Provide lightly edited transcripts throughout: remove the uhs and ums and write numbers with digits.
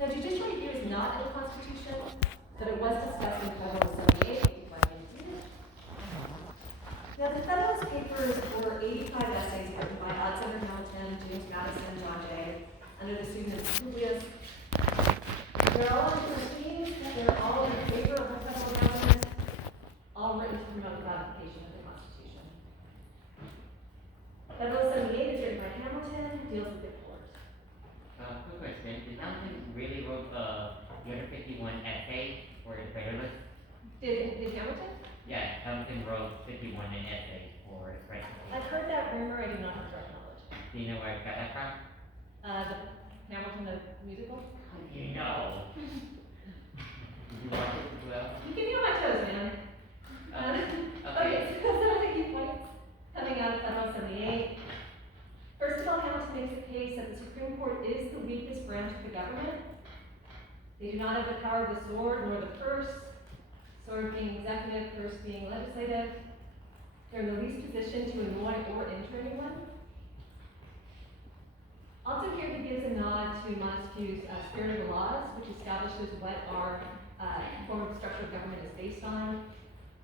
Now, judicial review is not in the Constitution, but it was discussed in Federalist 78, 85, 19. Now, the Federalist Papers were 85 essays written by Alexander Hamilton, James Madison, John Jay, under the pseudonym Publius. They're all in themes, they're all in favor of the federal government, all written to promote the ratification of the Constitution. Federalist 78 is written by Hamilton, who deals with the court. Quick question. Did Hamilton really wrote the other 51 essay for the Federalist? Did Hamilton? Yeah, Hamilton wrote 51 an essay for the Federalist. I've heard that rumor, I do not have direct knowledge. Do you know where I got that from? The Hamilton, the musical? You know. Did you watch it as well? You keep me on my toes, man. Okay, so some of the key points coming out of Federal 78. First of all, Hamilton makes the case that the Supreme Court is the weakest branch of the government. They do not have the power of the sword nor the purse, sword being executive, purse being legislative. They're in the least position to annoy or injure anyone. Also here he gives a nod to Montesquieu's Spirit of the Laws, which establishes what our form of structure of government is based on.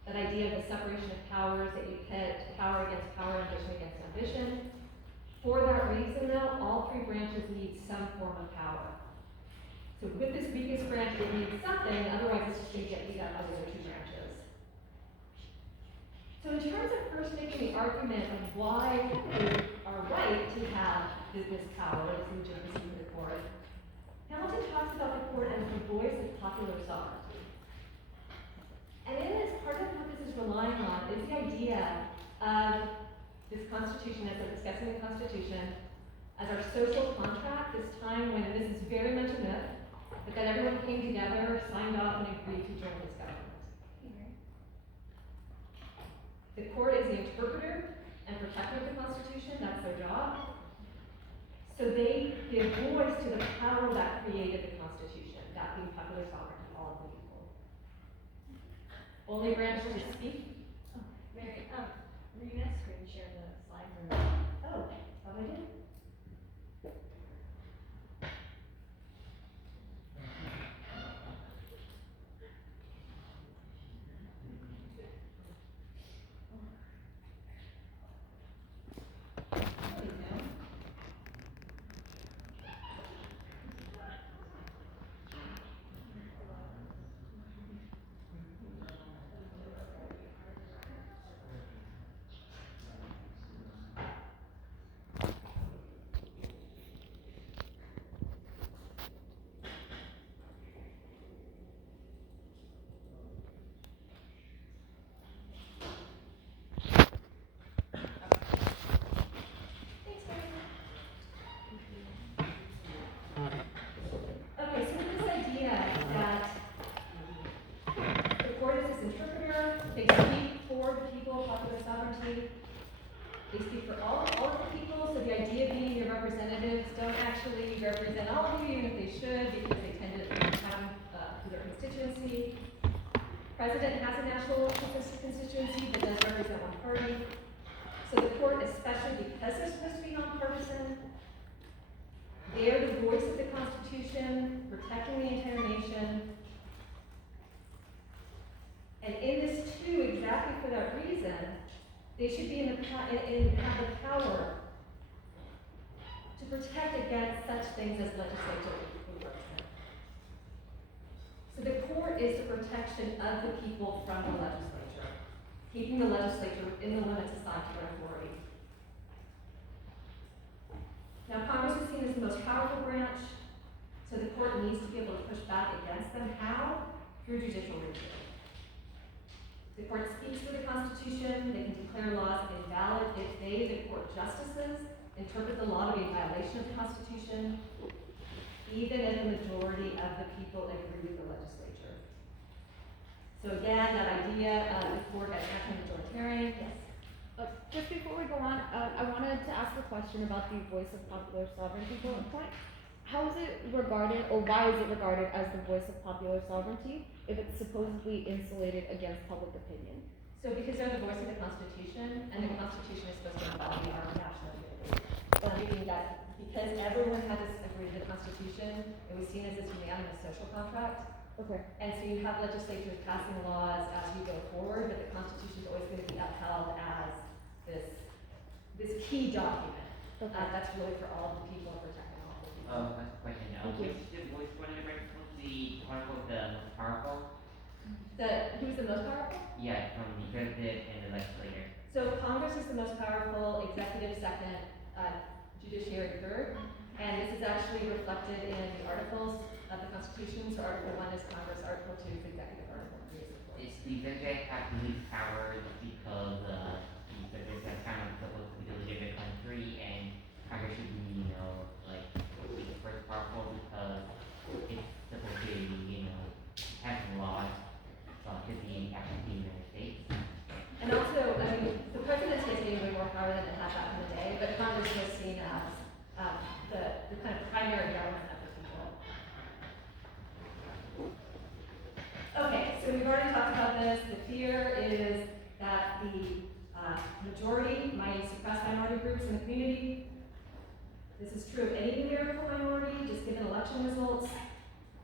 That idea of the separation of powers, that you pit power against power, ambition against ambition. For that reason, though, all three branches need some form of power. So with this weakest branch, it needs something, otherwise it's just going to get beat up by the other two branches. So in terms of first making the argument of why we are right to have this power, this legitimacy of the court, Hamilton talks about the court as the voice of popular sovereignty. And in this, part of what this is relying on is the idea of this Constitution, as they're discussing the Constitution, as our social contract, this time when, and this is very much a myth, but that everyone came together, signed off, and agreed to join this government. The court is the interpreter and protector of the Constitution, that's their job. So they give voice to the power that created the Constitution, that being popular sovereignty, all of the people. Only branch to speak. Oh, Mary, were you gonna screen share the slides or? Oh, probably did. Okay, so with this idea that the court is this interpreter, they speak for the people, popular sovereignty, they speak for all of the people, so the idea being your representatives don't actually represent all of you, even if they should, because they tend to come to their constituency. President has a national constituency, but does represent one party. So the court, especially because they're supposed to be nonpartisan, they are the voice of the Constitution, protecting the entire nation. And in this too, exactly for that reason, they should be have the power to protect against such things as legislative overrepresentation. So the court is the protection of the people from the legislature, keeping the legislature within the limits assigned to their authority. Now, Congress is seen as the most powerful branch, so the court needs to be able to push back against them. How? Through judicial review. The court speaks for the Constitution, they can declare laws invalid if they, the court justices, interpret the law to be a violation of the Constitution, even if the majority of the people agree with the legislature. So again, that idea of the court as acting majoritarian, yes. Just before we go on, I wanted to ask a question about the voice of popular sovereignty bullet point. How is it regarded, or why is it regarded as the voice of popular sovereignty if it's supposedly insulated against public opinion? So because they're the voice of the Constitution, and the Constitution is supposed to embody our national unity. Believing that because everyone had this agreed the Constitution. It was seen as this unanimous social contract. Okay. And so you have legislatures passing laws as you go forward, but the Constitution is always going to be upheld as this key document. Okay. That's really for all of the people and protecting all of the people. That's a question now. Thank you. Which one of the branches was the article the most powerful? Who's the most powerful? Yeah, from the executive and the legislator. So Congress is the most powerful, executive second, judiciary third. And this is actually reflected in the articles of the Constitution. So Article 1 is Congress, Article 2 is executive, Article 3 is the court. It's the executive have the least powers because the executive is kind of supposed to be the leader of the country, and Congress should be, like, be the first powerful because it's supposed to be, having laws, to be active in the United States. And also, I mean, the president is getting way more power than it had back in the day, but Congress was seen as the kind of primary government of the people. Okay, so we've already talked about this. The fear is that the majority might suppress minority groups in the community. This is true of any numerical minority, just given election results,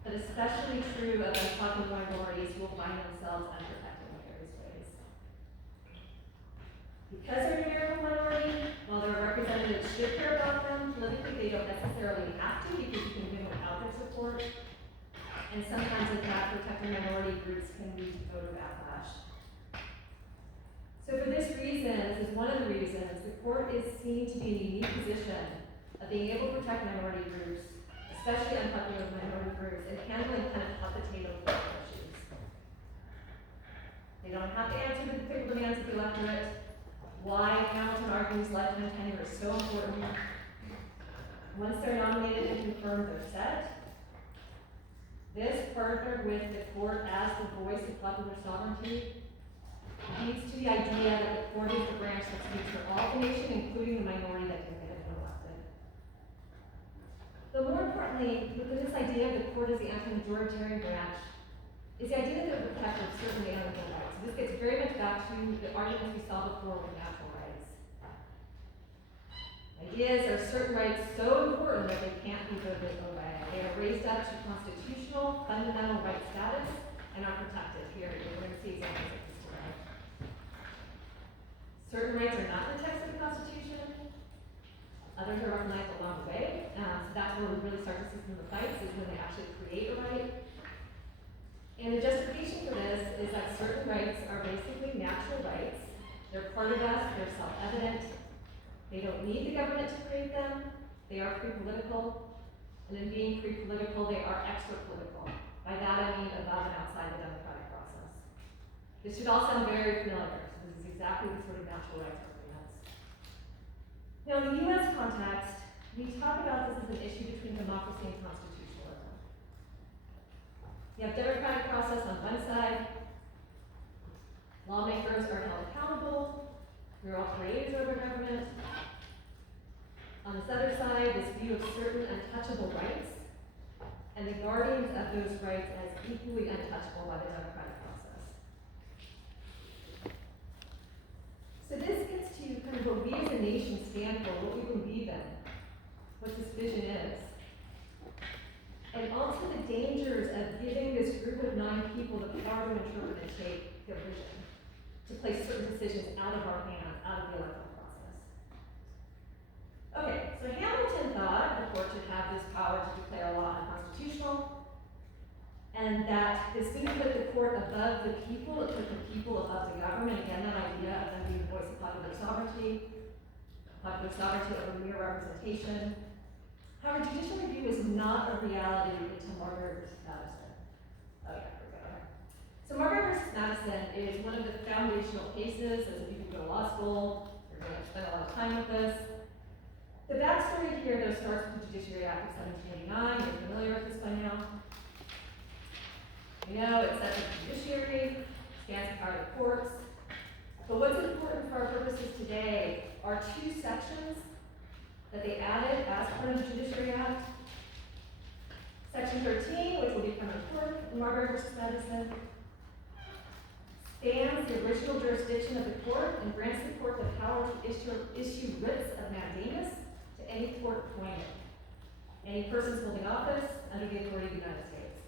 but especially true of unpopular minorities who will find themselves unprotected in various ways. Because they're a numerical minority, while their representatives should care about them, politically they don't necessarily have to because you can win without their support. And sometimes in fact, protecting minority groups can lead to voter backlash. So for this reason, this is one of the reasons, the court is seen to be in a unique position of being able to protect minority groups, especially unpopular minority groups, and handling kind of hot potato political issues. They don't have to answer the political demands of the electorate. Why Hamilton argues lifetime tenure is so important. Once they're nominated and confirmed, they're set. This, partnered with the court as the voice of popular sovereignty, leads to the idea that the court is the branch that speaks for all the nation, including the minority that can get elected. But more importantly, within this idea of the court as the anti-majoritarian branch, is the idea that it would protect certain animal rights. So this gets very much back to the arguments we saw before with natural rights. Ideas are certain rights so important that they can't be voted away. They are raised up to constitutional, fundamental right status and are protected. Here, we're going to see examples of this today. Certain rights are not in the text of the Constitution. Others are recognized along the way. So that's where we really start to see some of the fights, is when they actually create a right. And the justification for this is that certain rights are basically natural rights. They're part of us, they're self-evident. They don't need the government to create them. They are pre-political. And in being pre-political, they are extra-political. By that I mean above and outside the democratic process. This should all sound very familiar. So this is exactly the sort of natural rights arguments. Now in the US context, we talk about this as an issue between democracy and constitutionalism. You have democratic process on one side. Lawmakers are held accountable. We're all creators over government. On this other side, this view of certain untouchable rights, and the guardians of those rights as equally untouchable by the democratic process. So this gets to kind of what we as a nation stand for, what we believe in, what this vision is. And also the dangers of giving this group of 9 people the power to interpret and shape their vision, to place certain decisions out of our hands, out of the electoral process. Okay, so Hamilton thought the court should have this power to declare a law unconstitutional, and that this didn't put the court above the people, it put the people above the government. Again, that idea of them being the voice of popular sovereignty over mere representation. However, judicial review is not a reality until Marbury versus Madison. Oh yeah, here we go. So Marbury versus Madison is one of the foundational cases. As if you go to law school, you're going to spend a lot of time with this. The backstory here, though, starts with the Judiciary Act of 1789. You're familiar with this by now. You know, it sets up the judiciary, stands the power of the courts. But what's important for our purposes today are 2 sections that they added as part of the Judiciary Act. Section 13, which will become important in Marbury versus Madison, spans the original jurisdiction of the court and grants the court the power to issue writs of mandamus to any court appointed. And any persons holding office under the authority of the United States.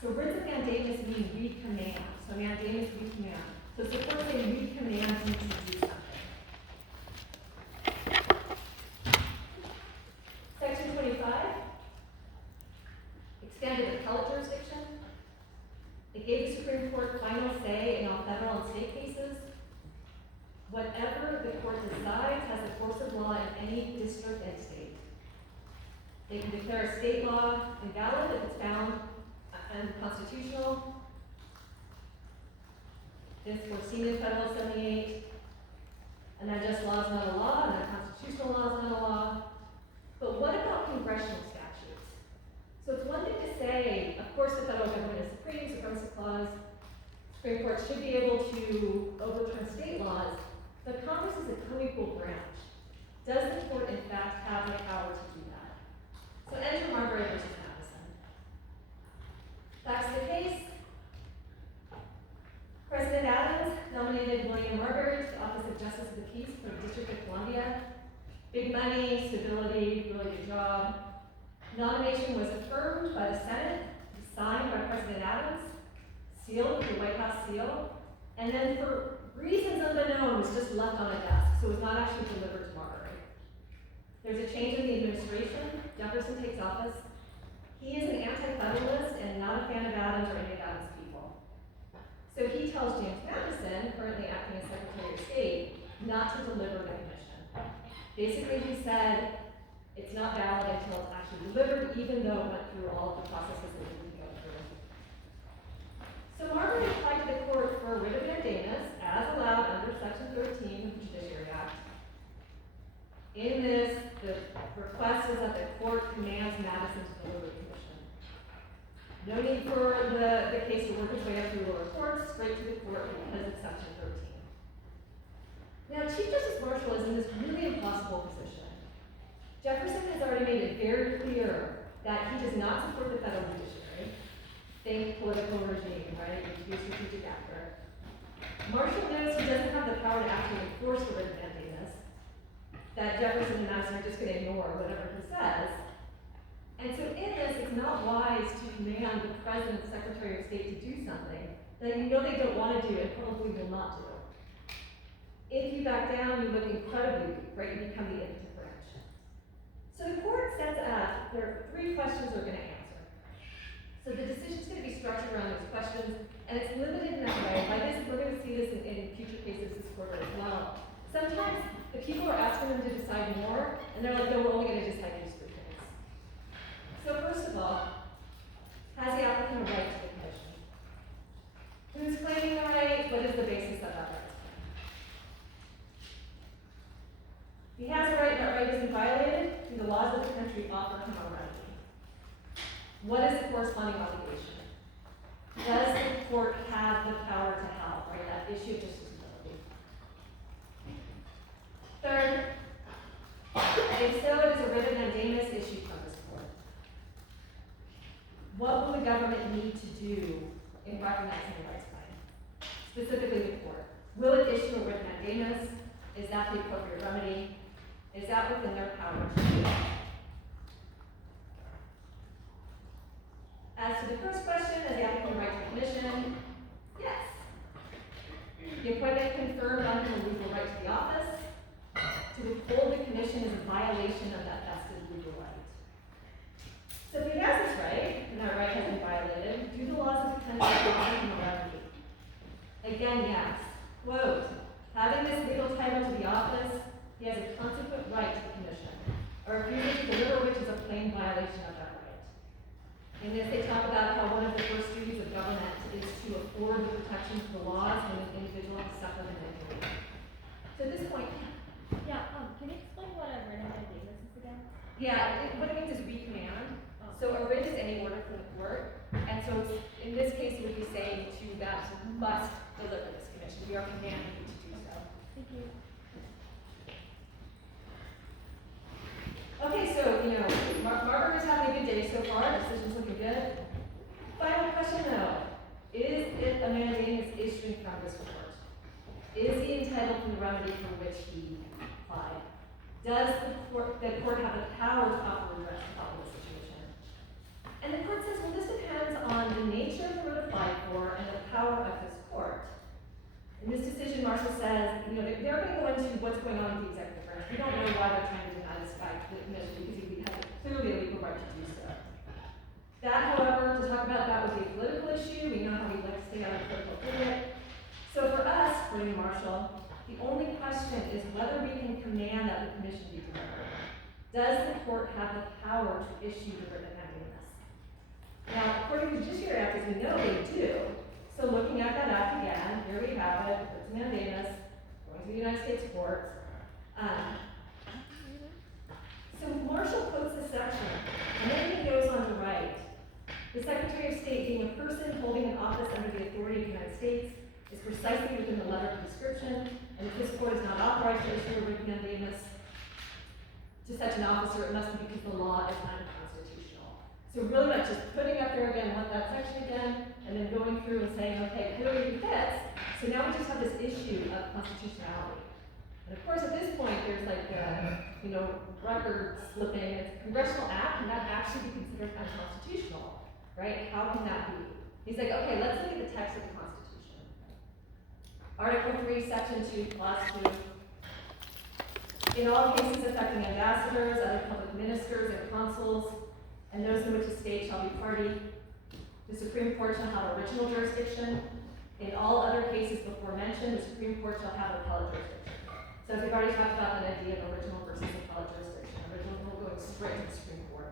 So writs of mandamus mean we command. So mandamus, we command. So support saying we command you to do something. Section 25 expanded appellate jurisdiction. It gave the Supreme Court final say in all federal and state cases. Whatever the court decides has the force of law in any district and state. They can declare a state law invalid if it's found unconstitutional. This foreseen in Federal 78. An unjust law is not a law, and a constitutional law is not a law. But what about congressional statutes? So it's one thing to say, of course, the federal government is supreme, supremacy clause. Supreme Court should be able to overturn state laws, but Congress is a co-equal branch. Does the court, in fact, have the power to do that? So enter Marbury versus Madison. Facts of the case. President Adams nominated William Marbury to the office of Justice of the Peace for the District of Columbia. Big money, stability, really good job. Nomination was affirmed by the Senate, signed by President Adams, sealed with the White House seal, and then for reasons unknown was just left on a desk, so it was not actually delivered to Marbury. There's a change in the administration. Jefferson takes office. He is an anti-federalist and not a fan of Adams or any of Adams' people. So he tells James Madison, currently acting as Secretary of State, not to deliver the commission. Basically, he said it's not valid until it's actually delivered, even though it went through all of the processes that it needed to go through. So Marbury applied to the court for a writ of mandamus, as allowed under Section 13 of the Judiciary Act. In this, the request is that the court commands Madison to deliver the commission. No need for the case to work its way up through lower courts, straight to the court because of Section 13. Now, Chief Justice Marshall is in this really impossible position. Jefferson has already made it very clear that he does not support the federal judiciary. Think political regime, right? Be a strategic actor. Marshall knows he doesn't have the power to actually enforce the writ of mandamus, that Jefferson and Madison are just going to ignore whatever he says. And so in this, it's not wise to command the President, Secretary of State to do something that you know they don't want to do and probably will not do. If you back down, you look incredibly weak, right? You become the impotent branch. So the court sets up, there are 3 questions they're going to answer. So the decision's going to be structured around those questions, and it's limited in that way. By this, we're going to see this in future cases this quarter as well. Sometimes the people are asking them to decide more, and they're like, no, we're only going to decide these 3 things. So first of all, has the applicant a right to the commission? Who's claiming the right? What is the basis of that right? He has a right, that right isn't violated, and the laws of the country offer him a remedy. What is the corresponding obligation? Does the court have the power to help, right? That issue of justiciability. Third, if so, it is a writ of mandamus issued from this court. What will the government need to do in recognizing the rights claim? Specifically the court. Will it issue a writ of mandamus? Is that the appropriate remedy? Is that within their power to do? As to the first question, has the applicant a right to the commission? Yes. The appointment confirmed on him a legal right to the office. To withhold the commission is a violation of that vested legal right. So if he has this right, and that right has been violated, do the laws of the country offer him a remedy? Again, yes. Quote, having this legal title to the office, he has a consequent right to the commission, or refusing to deliver which is a plain violation of that right. In this, they talk about how one of the first duties of government is to afford the protection to the laws when an individual has suffered an injury. So at this point, Can you explain what a writ of mandamus is again? what it means is we command. So a writ is any order from the court, and so in this case, it would be saying to that must deliver this commission. We are commanding you to do so. Thank you. Okay, so, Margaret's having a good day so far, decision's looking good. Final question though, is it a mandamus issuing from this court? Is he entitled to the remedy for which he applied? Does the court have the power to offer redress in this situation? marshal. The only question is whether we can command that the permission be delivered. Does the court have the power to issue the writ of mandamus? Now, according to the Judiciary Act, as we know, they do. So looking at that act again, here we have it, writ of mandamus, going to the United States courts. So Marshall quotes this section, and then he goes on to write, the Secretary of State, being a person holding an office under the authority of the United States, is precisely within the letter of the description, and if this court is not authorized to issue a writ of mandamus to such an officer, it must be because the law is unconstitutional. So really much just putting up there again, what that section again, and then going through and saying, okay, clearly it fits. So now we just have this issue of constitutionality. And of course, at this point, there's like, record slipping. It's a congressional act, and that actually be considered unconstitutional, right? How can that be? He's like, okay, let's look at the text of the Constitution. Article 3, Section 2, Clause 2. In all cases affecting ambassadors, other public ministers, and consuls, and those in which the state shall be party, the Supreme Court shall have original jurisdiction. In all other cases before mentioned, the Supreme Court shall have appellate jurisdiction. So we've already talked about that idea of original versus appellate jurisdiction. Original going straight to the Supreme Court.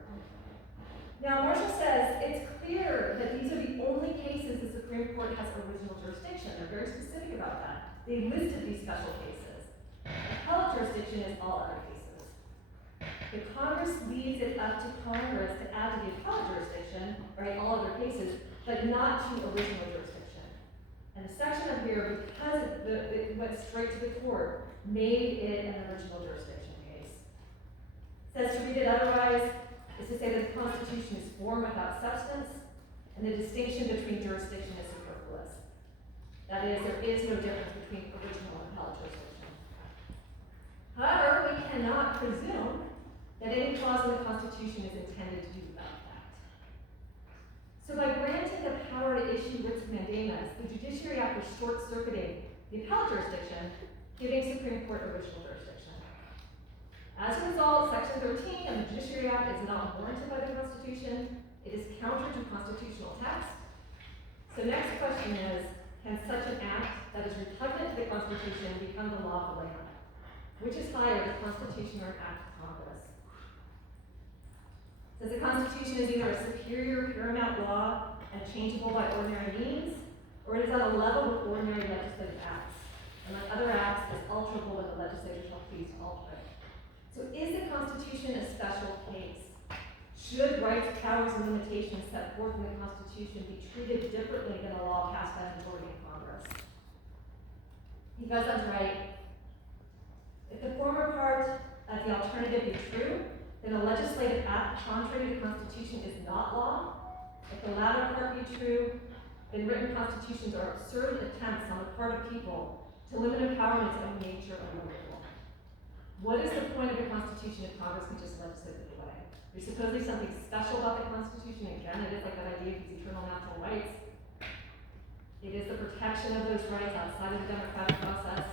Now, Marshall says it's clear that these are the only cases the Supreme Court has original jurisdiction. They're very specific about that. They listed these special cases. Appellate jurisdiction is all other cases. The Congress leaves it up to Congress to add to the appellate jurisdiction, right, all other cases, but not to original jurisdiction. And the section up here, because it went straight to the court, made it an original jurisdiction case. Says to read it otherwise is to say that the Constitution is form without substance, and the distinction between jurisdiction is superfluous. That is, there is no difference between original and appellate jurisdiction. However, we cannot presume that any clause in the Constitution is intended to do that. So by granting the power to issue writs of mandamus, the Judiciary Act was short-circuiting the appellate jurisdiction, giving Supreme Court original jurisdiction. As a result, Section 13 of the Judiciary Act is not warranted by the Constitution. It is counter to constitutional text. So next question is, can such an act that is repugnant to the Constitution become the law of the land? Which is higher, the Constitution or an act of Congress? Says the Constitution is either a superior paramount law and changeable by ordinary means, or it is on a level with ordinary legislative acts. And like other acts, is alterable when the legislature shall please to alter it. So is the Constitution a special case? Should rights, powers, and limitations set forth in the Constitution be treated differently than a law passed by a majority in Congress? He goes on to write, if the former part of the alternative be true, then a legislative act contrary to the Constitution is not law. If the latter part be true, then written constitutions are absurd attempts on the part of people to limit a power in its own nature or moral. What is the point of a Constitution if Congress can just legislate it away? There's supposedly something special about the Constitution. Again, it is like that idea of these eternal natural rights. It is the protection of those rights outside of the democratic process.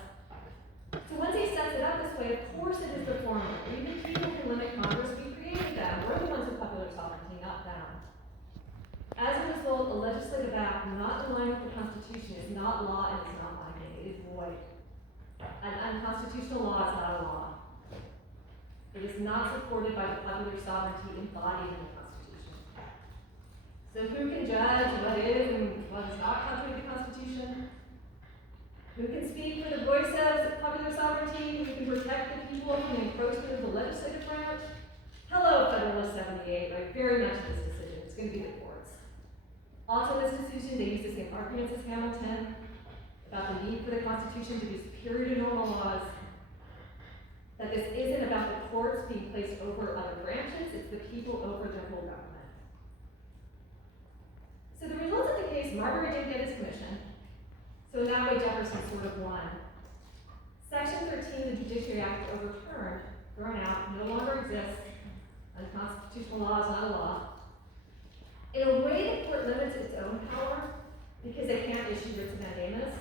So once he sets it up this way, of course it is the former. We the people who limit Congress, we created them. We're the ones with popular sovereignty, not them. As a result, a legislative act not in line with the Constitution is not law and is not binding. It is void. An unconstitutional law is not a law. It is not supported by the popular sovereignty embodied in the Constitution. So who can judge what is and what is not contrary to the Constitution? Who can speak for the voice of popular sovereignty? Who can protect the people from the encroachment of the legislative branch? Hello, Federalist 78, right? Very much this decision. It's going to be the courts. Also, this decision, they use the same arguments as Hamilton about the need for the Constitution to be superior to normal laws. That this isn't about the courts being placed over other branches, it's the people over their whole government. So the results of the case, Marbury didn't get his commission. So in that way, Jefferson sort of won. Section 13 of the Judiciary Act overturned, thrown out, no longer exists. Unconstitutional law is not a law. In a way, the court limits its own power because it can't issue writs of mandamus.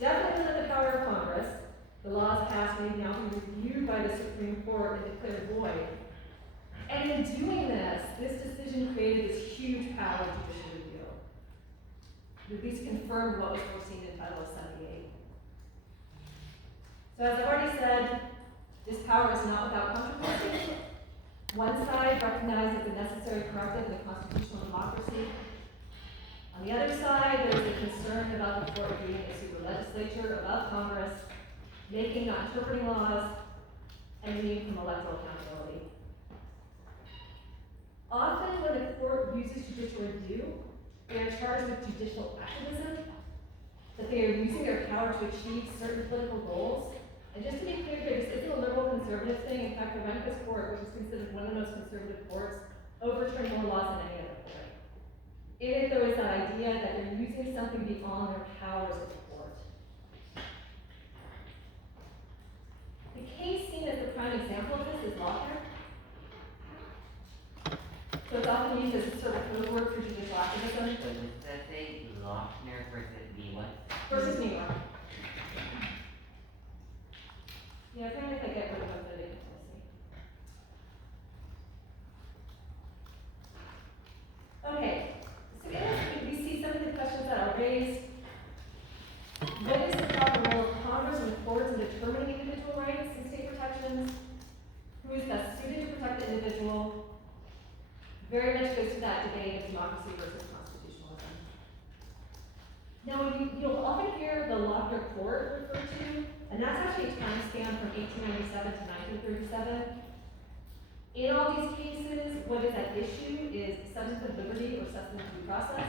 Definitely limit the power of Congress. The laws passed may now be reviewed by the Supreme Court and declared void. And in doing this, this decision created this huge power of judicial review. At least confirmed what was foreseen in Title 78. So as I've already said, this power is not without controversy. One side recognizes the necessary corrective in the constitutional democracy. On the other side, there's the concern about the court being a super legislature above Congress, making, not interpreting laws, and immune from electoral accountability. Often when the court uses judicial review, they are charged with judicial activism, that they are using their power to achieve certain political goals. And just to be clear here, this isn't a liberal conservative thing. In fact, the Rehnquist court, which is considered one of the most conservative courts, overturned more laws than any other court. In it, there was that idea that they're using something beyond their powers as a court. The case seen as the prime example of this is Lochner. So it's often used as a sort of code word for judicial activism So does that say Lochner versus the what? versus New York. Yeah, I think if I get rid of the we'll see. Okay, so in this, we see some of the questions that are raised. What is the proper role of Congress and the courts in determining individual rights and state protections? Who is best suited to protect the individual? Very much goes to that debate of democracy versus constitutionalism. Now, you'll often hear the Lochner court referred to, and that's actually a time span from 1897 to 1937. In all these cases, what is at issue is substantive liberty or substantive due process.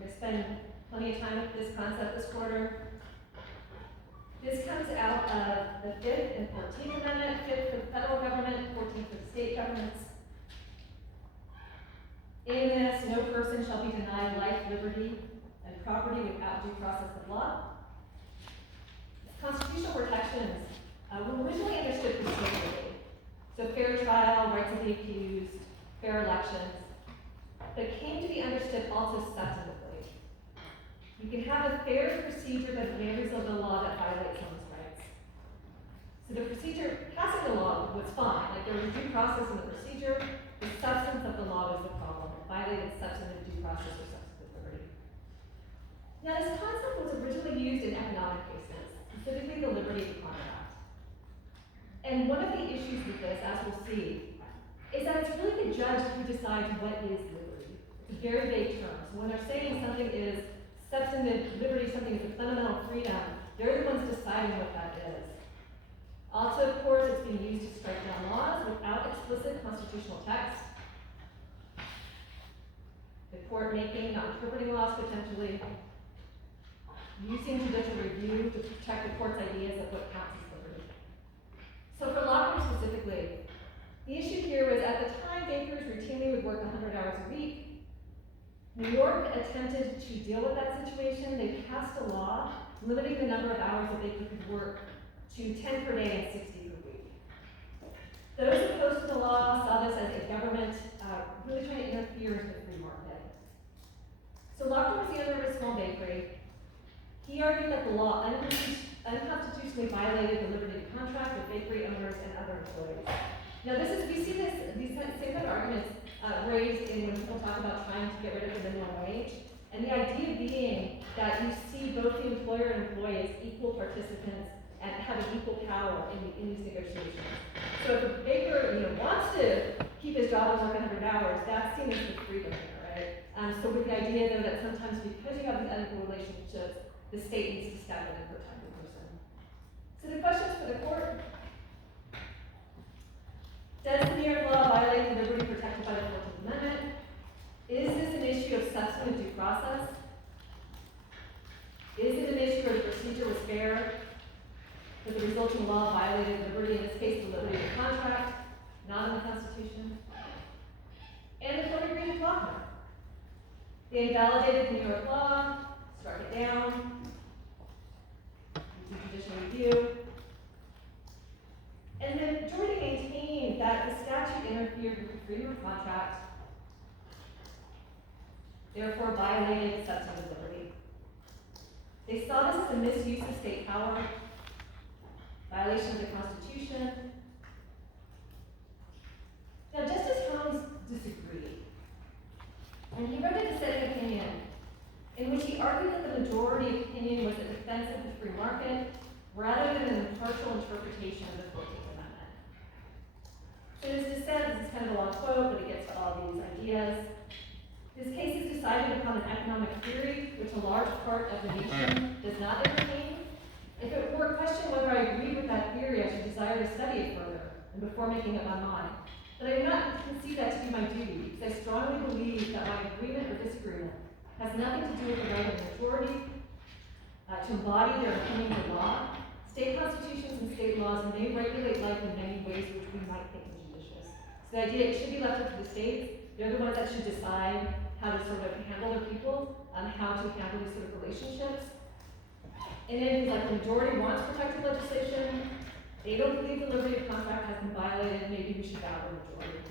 We're going to spend plenty of time with this concept this quarter. This comes out of the 5th and 14th Amendment, 5th for the federal government, 14th for the state governments. In this, no person shall be denied life, liberty, and property without due process of law. Constitutional protections were originally understood procedurally. So fair trial, rights of the accused, fair elections, but came to be understood also substantively. You can have a fair procedure that may result in a law that violates someone's rights. So the procedure, passing the law was fine, like there was due process in the procedure, the substance of the law was the problem. It violated substantive due process or substantive liberty. Now this concept was originally used in economic cases, specifically the liberty of contract. And one of the issues with this, as we'll see, is that it's really the judge who decides what is liberty. It's a very vague term. So when they're saying something is substantive liberty, something is a fundamental freedom, they're the ones deciding what that is. Also, of course, it's being used to strike down laws without explicit constitutional text. The court making, not interpreting laws potentially, using judicial review to protect the court's ideas of what counts as liberty. So for Lochner specifically, the issue here was at the time bakers routinely would work 100 hours a week. New York attempted to deal with that situation. They passed a law limiting the number of hours that bakers could work to 10 per day and 60 per week. Those opposed to the law saw this as a government really trying to interfere into the free market. So Lochner was the owner of a small bakery. He argued that the law unconstitutionally violated the liberty of contract with bakery owners and other employees. Now we see these same kind of arguments raised in when people talk about trying to get rid of the minimum wage. And the idea being that you see both the employer and employee as equal participants and having equal power in these negotiations. So if a baker wants to keep his job and work 100 hours, that's seen as the freedom there, right? So with the idea though that sometimes because you have these unequal relationships, the state needs to step in and protect the person. So the questions for the court. Does the New York law violate the liberty protected by the 14th Amendment? Is this an issue of substantive due process? Is it an issue where the procedure was fair, but the resulting law violated liberty, in this case the liberty of the contract, not in the Constitution? And the court agreed with Lochner. They invalidated the New York law, struck it down, used judicial review. And the majority maintained that the statute interfered with the freedom of contract, therefore violated substantive liberty. They saw this as a misuse of state power, violation of the Constitution. Now, Justice Holmes disagreed. And he wrote a dissenting opinion in which he argued that the majority opinion was a defense of the free market rather than an partial interpretation of the 14th Amendment. So it is said, this is kind of a long quote, but it gets to all these ideas. This case is decided upon an economic theory which a large part of the nation does not entertain. If it were a question whether I agree with that theory, I should desire to study it further and before making up my mind. But I do not conceive that to be my duty, because I strongly believe that my agreement or disagreement has nothing to do with the right of the majority to embody their opinion in law. State constitutions and state laws may regulate life in many ways which we might think injudicious. So the idea it should be left up to the states. They're the ones that should decide how to sort of handle their people, how to handle these sort of relationships. And then, like, the majority wants protective legislation. They don't believe the liberty of contract has been violated. Maybe we should bow to the majority.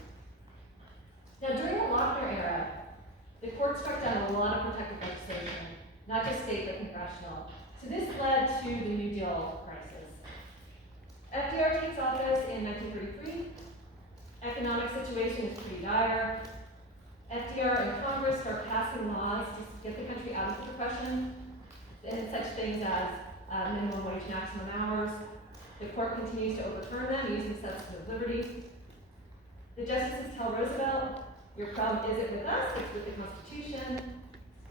Now, during the Lochner era, the court struck down a lot of protective legislation, not just state but congressional. So this led to the New Deal crisis. FDR takes office in 1933. Economic situation is pretty dire. FDR and Congress start passing laws to get the country out of the Depression, and such things as minimum wage, maximum hours. The court continues to overturn them using substantive liberty. The justices tell Roosevelt, your problem isn't with us, it's with the Constitution.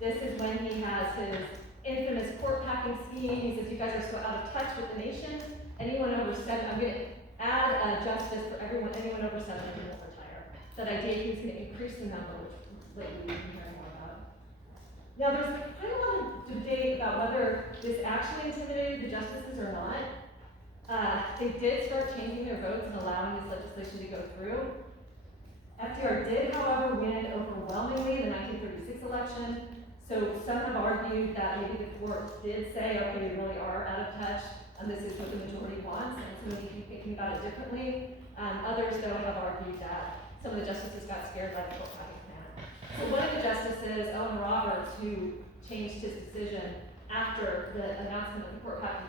This is when he has his infamous court packing scheme. He says, you guys are so out of touch with the nation. Anyone over 7, I'm going to add a justice for anyone over 7 who will retire. That idea he was going to increase the number, which lately we've been hearing more about. Now, there's kind of a lot of debate about whether this actually intimidated the justices or not. They did start changing their votes and allowing this legislation to go through. FDR did, however, win overwhelmingly in the 1936 election. So some have argued that maybe the court did say, okay, we really are out of touch, and this is what the majority wants, and so we keep thinking about it differently. Others, though, have argued that some of the justices got scared by the court packing plan. So one of the justices, Owen Roberts, who changed his decision after the announcement of the court packing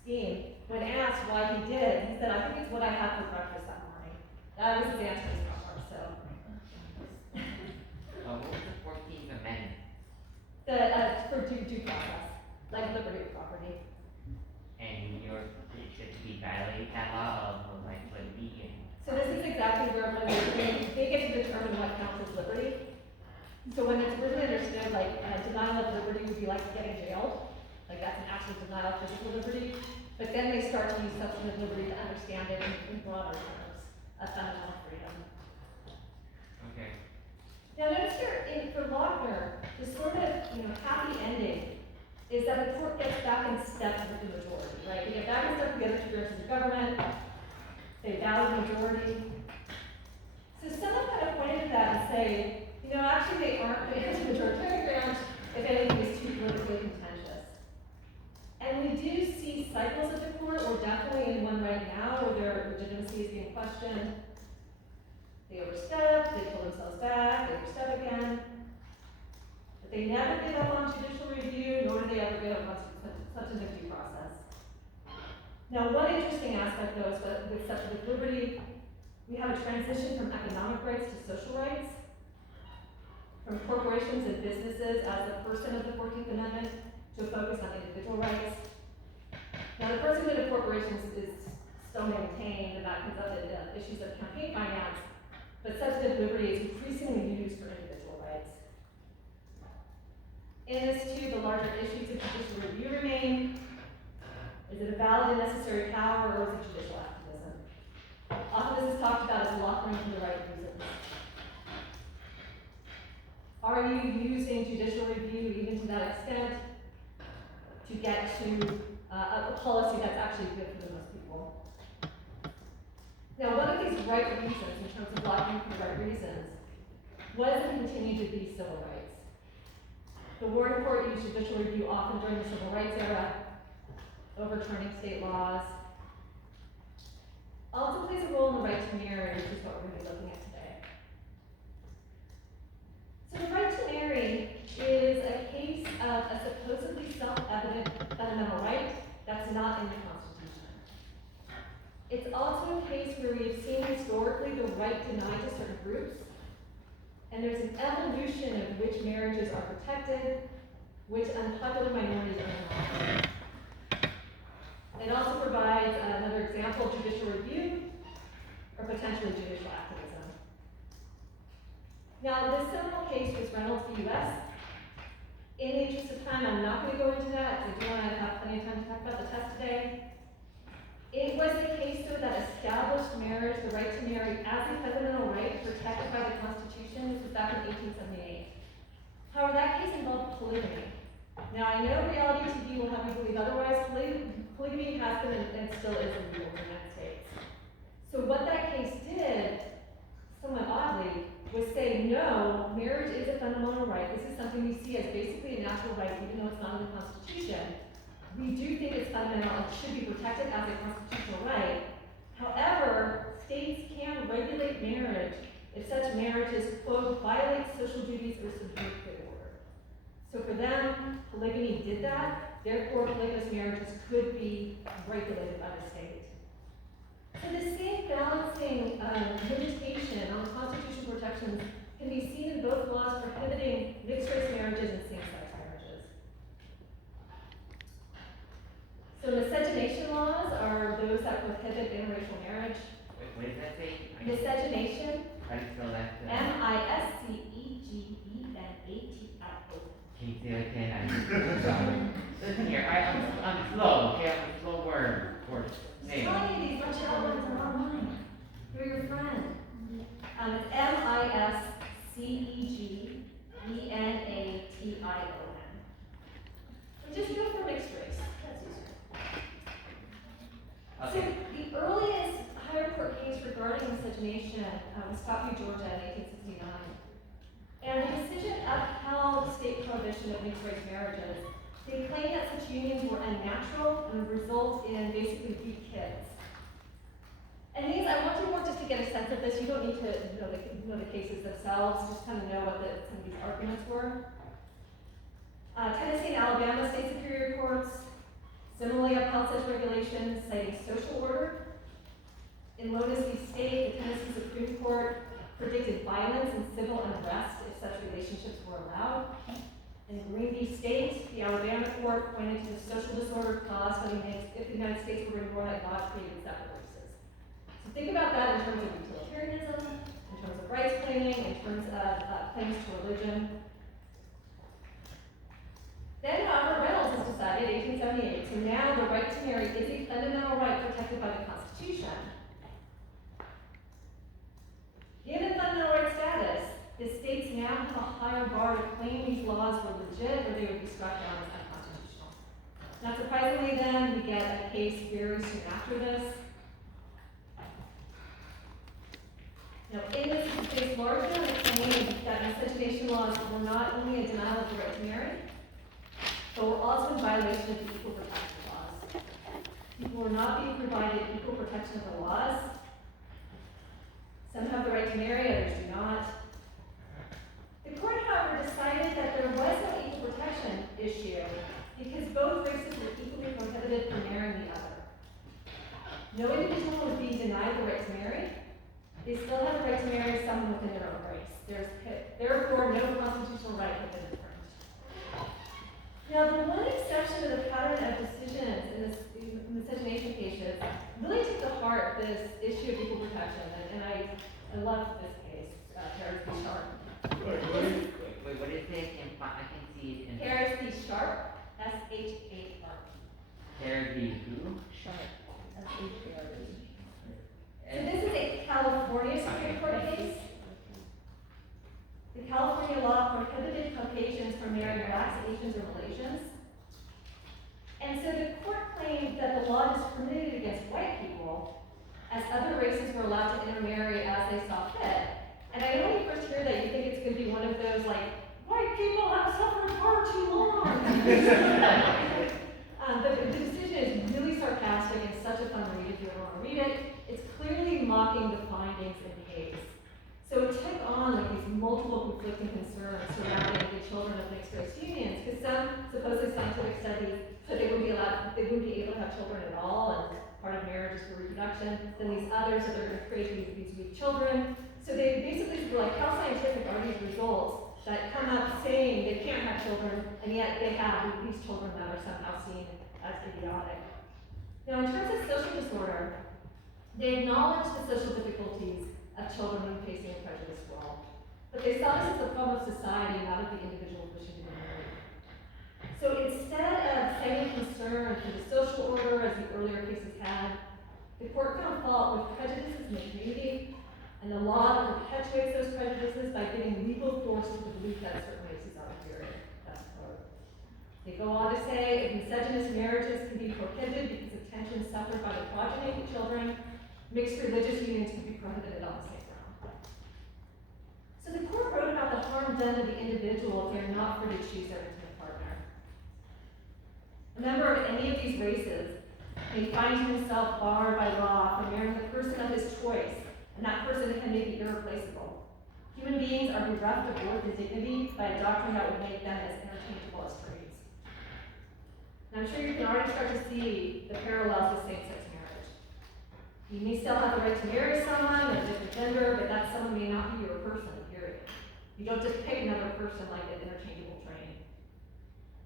scheme, when asked why he did, he said, I think it's what I had for breakfast that morning. That was his answer to this part, so. What was the 14th Amendment? For due process, like liberty of property. And it should be violate that law of like liberty and So this is exactly where they get to determine what counts as liberty. So when it's really understood, like denial of liberty would be like getting jailed, like that's an actual denial of physical liberty. But then they start to use substantive liberty to understand it in broader terms, a fundamental freedom. okay. Now notice here, for Lochner, the sort of happy ending is that the court gets back in step with the majority, right? They get back in step with the other two branches of government. They bow to the majority. So someone kind of pointed to that and say, actually they aren't the anti-majoritarian branch if anything is too politically contentious. And we do see cycles of the court, or definitely in one right now, where their legitimacy is being questioned. They overstep, they pull themselves back, they overstep again. But they never give up on judicial review, nor do they ever give up on substantive due process. Now, one interesting aspect, though, is that with substantive liberty, we have a transition from economic rights to social rights, from corporations and businesses as the person of the 14th Amendment to a focus on individual rights. Now, the person of the corporations is still maintained, and that comes up in issues of campaign finance, but substantive liberty is increasingly used for individual rights. In this, too, the larger issues of judicial review remain. Is it a valid and necessary power, or is it judicial activism? Often this is talked about as Lochner for the right reasons. Are you using judicial review even to that extent to get to a policy that's actually good for the most people? Now, one of these right reasons, in terms of Lochner for the right reasons, was and continued to be civil rights. The Warren Court used judicial review often during the civil rights era, overturning state laws. Also plays a role in the right to marry, which is what we're going to be looking at today. So the right to marry is a case of a supposedly self-evident fundamental right that's not in the Constitution. It's also a case where we've seen historically the right denied to certain groups, and there's an evolution of which marriages are protected, which unpopular minorities are not. It also provides another example of judicial review or potentially judicial activism. Now, this seminal case was Reynolds v. U.S. In the interest of time, I'm not going to go into that because I do want to have plenty of time to talk about the test today. It was a case, though, that established marriage, the right to marry, as a fundamental right protected by the Constitution. This was back in 1878. However, that case involved polygamy. Now, I know reality TV will have you believe otherwise. Polygamy has been and still is illegal in the United States. So what that case did, somewhat oddly, was say, no, marriage is a fundamental right. This is something we see as basically a natural right, even though it's not in the Constitution. We do think it's fundamental and should be protected as a constitutional right. However, states can regulate marriage if such marriages, quote, violate social duties or subvert the order. So for them, polygamy did that. Therefore, polygamous marriages could be regulated by the state. So the same balancing limitation on constitutional protections can be seen in both laws prohibiting mixed-race marriages and same-sex marriages. So miscegenation laws are those that prohibit interracial marriage. Wait, what does that say? Miscegenation, How do you spell that? M-I-S-C-E-G-E-N-A-T-I-O. Can you say that again? Listen here, I'm slow, okay? I'm a slow word for name. Telling you these are ones are not mine. You're your friend. It's M-I-S-C-E-G-E-N-A-T-I-O-N. We just go for mixed race. That's easier. Okay. So the earliest higher court case regarding miscegenation was Scott v. Georgia in 1869. And the decision upheld state prohibition of mixed race marriages. They claimed that such unions were unnatural and would result in basically weak kids. And these, I want you more just to get a sense of this. You don't need to know the cases themselves, just kind of know what some of these arguments were. Tennessee and Alabama state superior courts similarly upheld such regulations, citing social order. In Lotus v. State, the Tennessee Supreme Court predicted violence and civil unrest if such relationships were allowed. In Green v. State, the Alabama court pointed to the social disorder caused by if the United States were going to God created separate races. So think about that in terms of utilitarianism, in terms of rights claiming, in terms of claims to religion. Then, however, Reynolds has decided, 1878, so now the right to marry is a fundamental right protected by the Constitution. Given fundamental right status, the states now have a higher bar to claim these laws were legit or they would be struck down as unconstitutional. Not surprisingly then, we get a case very soon after this. Now, in this case, largely on the claim that miscegenation laws were not only a denial of the right to marry, but were also in violation of the equal protection laws. People were not being provided equal protection of the laws. Some have the right to marry, others do not. The court, however, decided that there was no equal protection issue because both races were equally prohibited from marrying the other. No individual was being denied the right to marry. They still have the right to marry someone within their own race. There's therefore no constitutional right had been infringed. Now, the one exception to the pattern of decisions in miscegenation cases really took to heart this issue of equal protection, and I love this case, Harris v. Sharp. Wait, what is it? I can see it in. Harris v. Sharp, S-H-A-R-P. Harris v. who? Sharp. S-H-A-R-P. So this is a California Supreme Court case. The California law prohibited Caucasians from marrying blacks, Asians, or Malaysians. And so the court claimed that the law discriminated against white people as other races were allowed to intermarry as they saw fit. And I know when you first hear that, you think it's going to be one of those, like, white people have suffered far too long. But the decision is really sarcastic and such a fun read if you ever want to read it. It's clearly mocking the findings in the case. So it took on like these multiple conflicting concerns surrounding the children of mixed race unions, because some supposed scientific studies said they wouldn't be able to have children at all, and part of marriage is for reproduction. Then these others said they're going to create these weak children. So they basically were like, how scientific are these results that come up saying they can't have children, and yet they have these children that are somehow seen as idiotic? Now, in terms of social disorder, they acknowledge the social difficulties of children facing a prejudice role, but they saw this as a problem of society, not of the individual wishing to be married. So instead of citing concern for the social order, as the earlier cases had, the court found fault with prejudices in the community and the law that perpetuates those prejudices by giving legal force to the belief that certain races are inferior. That's the quote. They go on to say, if misogynist marriages can be prohibited because of tensions suffered by the progeny of children, mixed religious unions can be prohibited on the same ground. So the court wrote about the harm done to the individual if they are not free to choose their intimate partner. A member of any of these races may find himself barred by law from marrying the person of his choice, and that person may be irreplaceable. Human beings are bereft of worth and dignity by a doctrine that would make them as interchangeable as trades. And I'm sure you can already start to see the parallels with same-sex marriage. You may still have the right to marry someone of a different gender, but that someone may not be your person, period. You don't just pick another person like an interchangeable train.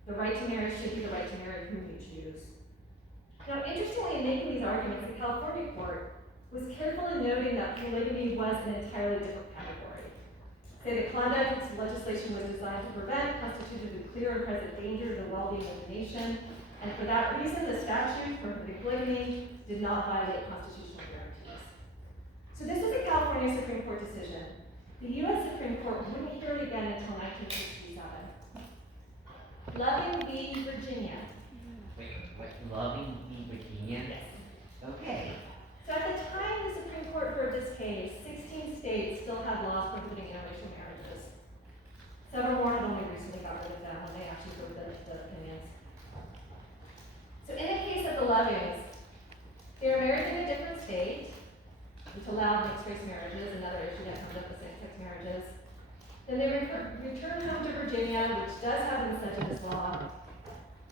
The right to marry should be the right to marry whom you choose. Now, interestingly, in making these arguments, the California court was careful in noting that polygamy was an entirely different category. Say the conduct its legislation was designed to prevent constituted a clear and present danger to the well-being of the nation, and for that reason, the statute prohibiting polygamy did not violate constitutional guarantees. So this was a California Supreme Court decision. The U.S. Supreme Court wouldn't hear it again until 1967. Loving v. Virginia. Wait, what? Loving v. Virginia? Yes. Okay. So at the time the Supreme Court heard this case, 16 states still had laws prohibiting interracial marriages. Several more have only recently got rid of them when they actually heard the opinions. So in the case of the Lovings, they were married in a different state, which allowed mixed-race marriages, another issue that comes up with same-sex marriages. Then they returned home to Virginia, which does have an misogynist law.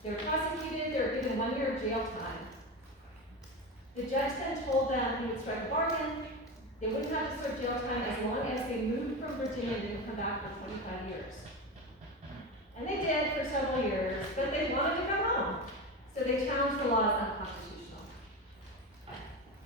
They were prosecuted, they were given 1 year of jail time. The judge then told them he would strike a bargain. They wouldn't have to serve jail time as long as they moved from Virginia and didn't come back for 25 years. And they did for several years, but they wanted to come home. So they challenged the law as unconstitutional.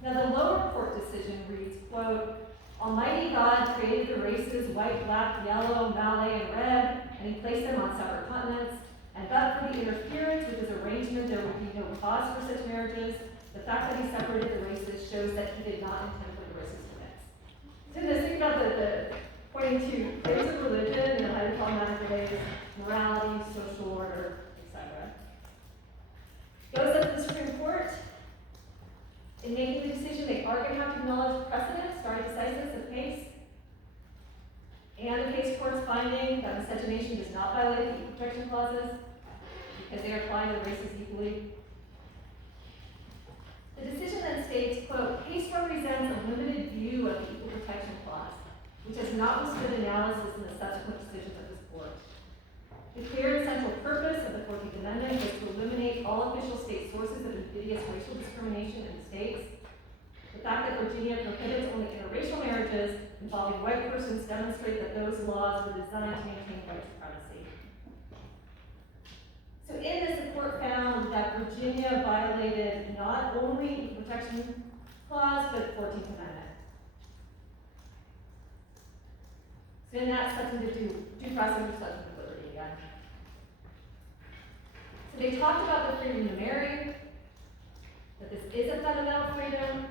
Now the lower court decision reads, quote, Almighty God created the races white, black, yellow, Malay, and red, and he placed them on separate continents. And but for the interference with his arrangement, there would be no cause for such marriages. The fact that he separated the races shows that he did not intend for the races to mix. So this thing about the pointing to claims of religion and highly problematic ways, morality, social order, etc. Goes up to the Supreme Court. In making the decision, they are going to have to acknowledge precedent, stare decisis of case, and the case court's finding that miscegenation does not violate the equal protection clauses because they are applying to races equally. The decision then states, quote, case represents a limited view of the equal protection clause, which has not withstood analysis in the subsequent decisions of this court. The clear and central purpose of the 14th Amendment was to eliminate all official state sources of invidious racial discrimination in the states. The fact that Virginia prohibits only interracial marriages involving white persons demonstrates that those laws were designed to maintain white supremacy. So in this, the court found that Virginia violated not only the Equal Protection Clause, but the 14th Amendment. So in that, substantive due process or substantive liberty again. So they talked about the freedom to marry, that this is a fundamental freedom.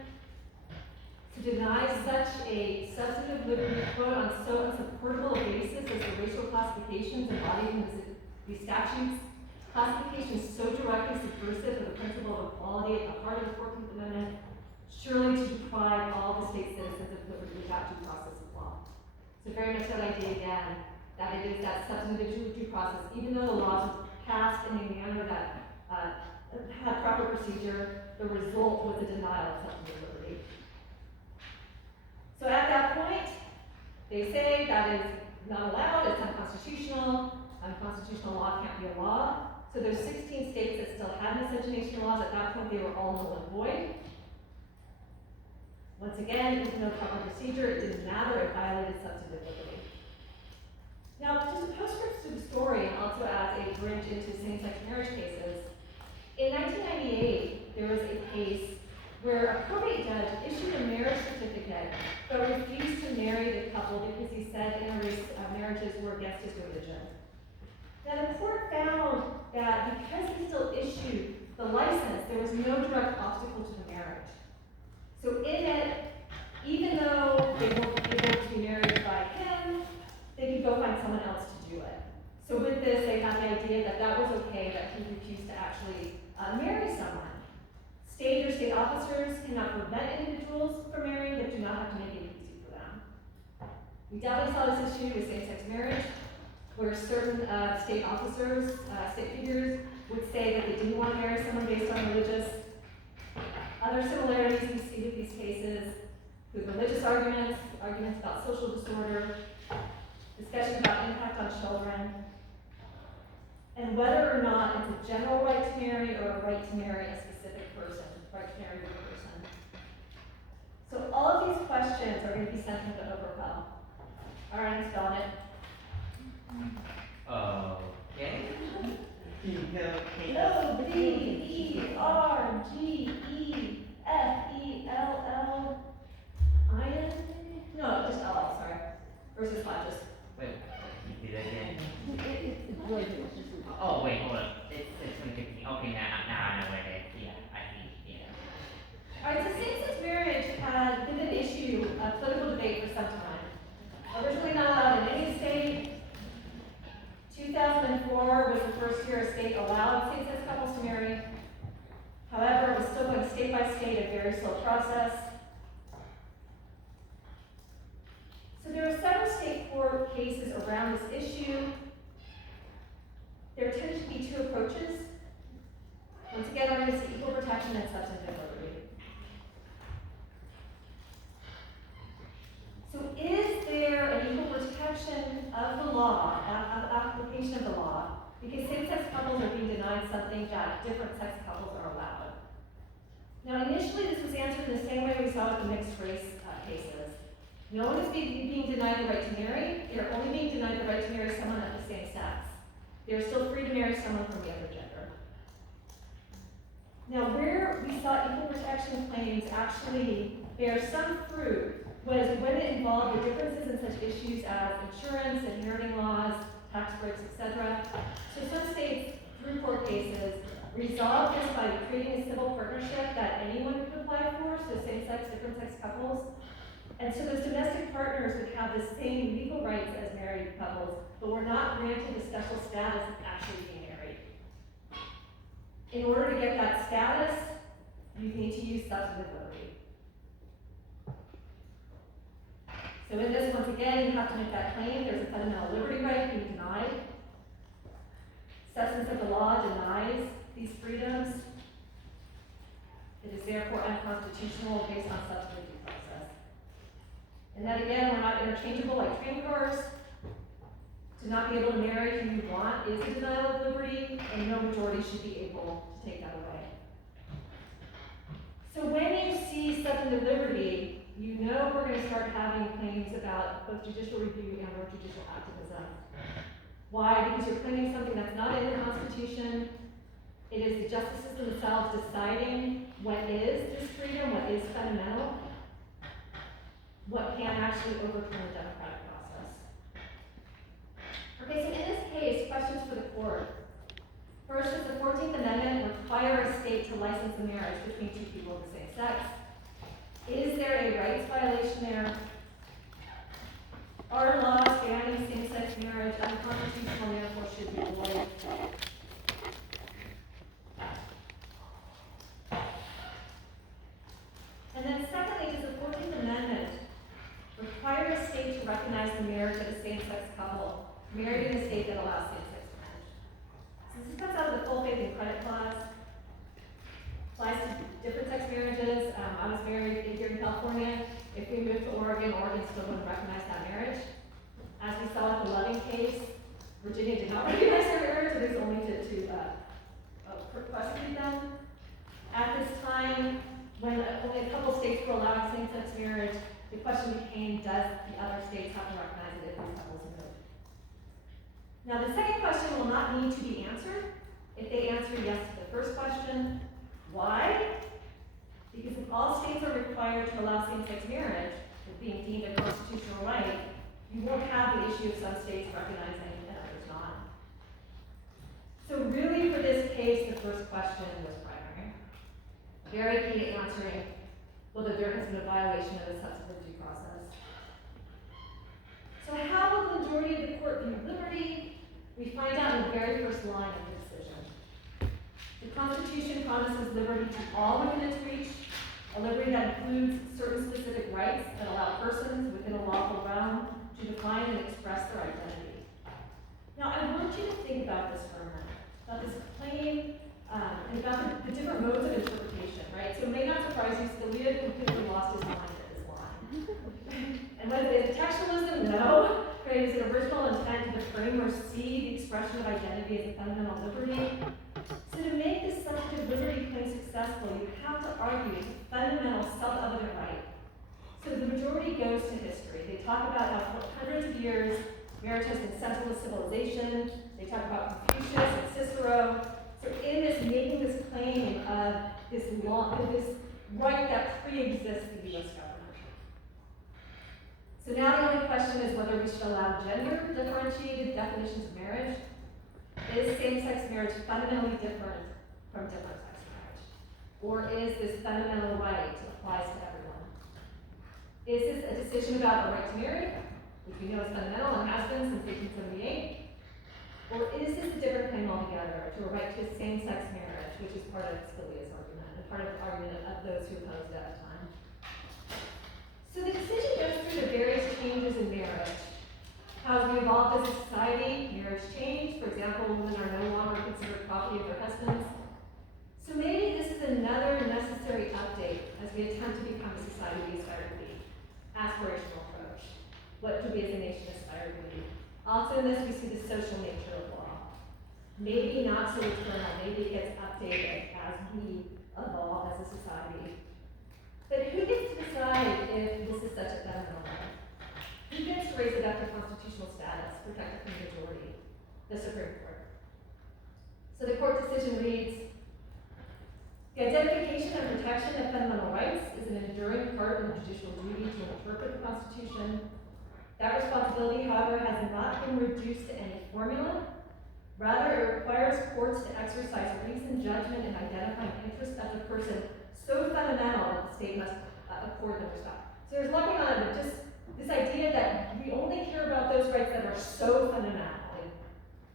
To deny such a substantive liberty, quote, on so unsupportable a basis as the racial classifications embodied in these statutes, classifications so directly subversive of the principle of equality at the heart of the 14th Amendment, surely to deprive all the state citizens of liberty without due process of law. So very much that idea again, that it is that substantive due process, even though the laws were passed in a manner that had proper procedure, the result was a denial of substantive liberty. So at that point, they say that is not allowed, it's unconstitutional, unconstitutional law can't be a law. So there's 16 states that still had miscegenation laws. At that point, they were all null and void. Once again, with no proper procedure, it didn't matter, it violated substantive liberty. Now, just a postscript to the story, and also as a bridge into same-sex marriage cases, in 1998, there was a case said interrace marriages were against his religion. Now, the court found that because he still issued the license, there was no direct obstacle to the marriage. So in it, even though they weren't able to be married by him, they could go find someone else to do it. So with this, they had the idea that that was okay, that he refused to actually marry someone. State or state officers cannot prevent individuals from marrying, but do not have to make it easy for them. We definitely saw this issue with same-sex marriage, where certain state officers, state figures, would say that they didn't want to marry someone based on religious. Other similarities we see with these cases with religious arguments, arguments about social disorder, discussion about impact on children, and whether or not it's a general right to marry or a right to marry a specific person, right to marry one person. So all of these questions are going to be sent to the Oberfell. All right, I'm spelling it. Okay. Oberfell. No, just L, sorry. Versus Hodges. Wait, can you do that again? It's really good. Oh, wait, hold on. It's 2015. Okay, now I know what it is. Yeah, I see, yeah. All right, so same-sex marriage has been an issue of political debate for some time. Originally not allowed in any state. 2004 was the first year a state allowed same-sex couples to marry. However, it was still going state by state, a very slow process. So there are several state court cases around this issue. There tend to be two approaches. Once again, we're going to see equal protection and substantive liberty. So is there an equal protection of the law, application of the law, because same-sex couples are being denied something that different sex couples are allowed? Now, initially, this was answered in the same way we saw with the mixed race cases. No one is being denied the right to marry. They're only being denied the right to marry someone of the same sex. They're still free to marry someone from the other gender. Now, where we saw equal protection claims actually bear some fruit was when it involved the differences in such issues as insurance, inheriting laws, tax breaks, etc. So some states, through court cases, resolved this by creating a civil partnership that anyone could apply for, so same-sex, different-sex couples. And so those domestic partners would have the same legal rights as married couples, but were not granted the special status of actually being married. In order to get that status, you need to use substantive liberty. So in this, once again, you have to make that claim. There's a fundamental liberty right being denied. Substance of the law denies these freedoms. It is therefore unconstitutional based on substantive due process. And that again, we're not interchangeable like train cars. To not be able to marry who you want is a denial of liberty, and no majority should be able to take that away. So when you see substantive liberty, you know we're going to start having claims about both judicial review and or judicial activism. Why? Because you're claiming something that's not in the Constitution. It is the justices themselves deciding what is this freedom, what is fundamental, what can actually overturn the democratic process. Okay, so in this case, questions for the court. First, does the 14th Amendment require a state to license a marriage between two people of the same sex? Is there a rights violation there? Are laws banning same-sex marriage unconstitutional and therefore should be avoided? And then secondly, does the 14th Amendment require a state to recognize the marriage of a same-sex couple married in a state that allows same-sex marriage? So this comes out of the full faith and credit clause. Applies to different sex marriages. I was married here in California. If we moved to Oregon, Oregon still wouldn't recognize that marriage. As we saw with the Loving case, Virginia did not recognize their marriage, it was only to prosecute them. At this time, when only a couple states were allowing same-sex marriage, the question became, does the other states have to recognize it if these couples move? Now, the second question will not need to be answered. If they answer yes to the first question, why? Because if all states are required to allow same-sex marriage, as being deemed a constitutional right, You won't have the issue of some states recognizing and others not. So really, for this case, the first question was primary. Very key to answering whether there has been a violation of a substantive due process. So how will the majority of the court view liberty? We find out in the very first line of the decision. The Constitution promises liberty to all within its reach, a liberty that includes certain specific rights that allow persons within a lawful realm to define and express their identity. Now, I want you to think about this for a minute, about this claim, and about the different modes of interpretation, right? So it may not surprise you, Scalia completely lost his mind at this line. And whether it's textualism, no. Right? Is it original intent? Did the framers see the expression of identity as a fundamental liberty? So to make this substantive liberty claim successful, you have to argue it's a fundamental, self-evident right. So the majority goes to history. They talk about how for hundreds of years, marriage has been central to civilization. They talk about Confucius and Cicero. So in this, making this claim of this law, this right that pre-exists the U.S. government. So now the only question is whether we should allow gender differentiated definitions of marriage. Is same-sex marriage fundamentally different from different-sex marriage? Or is this fundamental right applies to everyone? Is this a decision about the right to marry, which we know is fundamental and has been since 1878? Or is this a different claim altogether, to a right to same-sex marriage, which is part of Scalia's argument, and part of the argument of those who opposed it at the time? So the decision goes through the various changes in marriage. How as we evolved as a society, marriage changed. For example, women are no longer considered property of their husbands. So maybe this is another necessary update as we attempt to become a society we aspire to be. Aspirational approach. What do we as a nation aspire to be? Also in this, we see the social nature of law. Maybe not so eternal, maybe it gets updated as we evolve as a society. But who gets to decide if this is such a fundamental right? Who gets to raise it up to constitutional status, protected from the majority? The Supreme Court. So the court decision reads, the identification and protection of fundamental rights is an enduring part of the judicial duty to interpret the Constitution. That responsibility, however, has not been reduced to any formula. Rather, it requires courts to exercise reasoned judgment in identifying interests of the person so fundamental that the state must accord them respect. So there's a lot going on, but just this idea that we only care about those rights that are so fundamental. They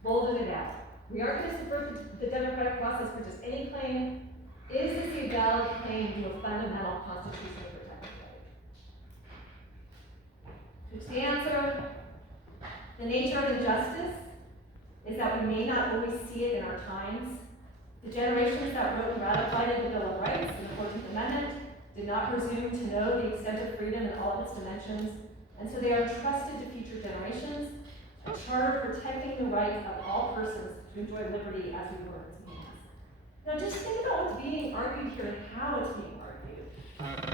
bolded it out. We aren't going to subvert the democratic process for just any claim. Is this a valid claim to a fundamental constitutionally protected right? What's the answer? The nature of injustice is that we may not always see it in our times. The generations that wrote and ratified the Bill of Rights and the 14th Amendment did not presume to know the extent of freedom in all of its dimensions, and so they are entrusted to future generations, a charter protecting the right of all persons to enjoy liberty as we were its means. Now just think about what's being argued here and how it's being argued.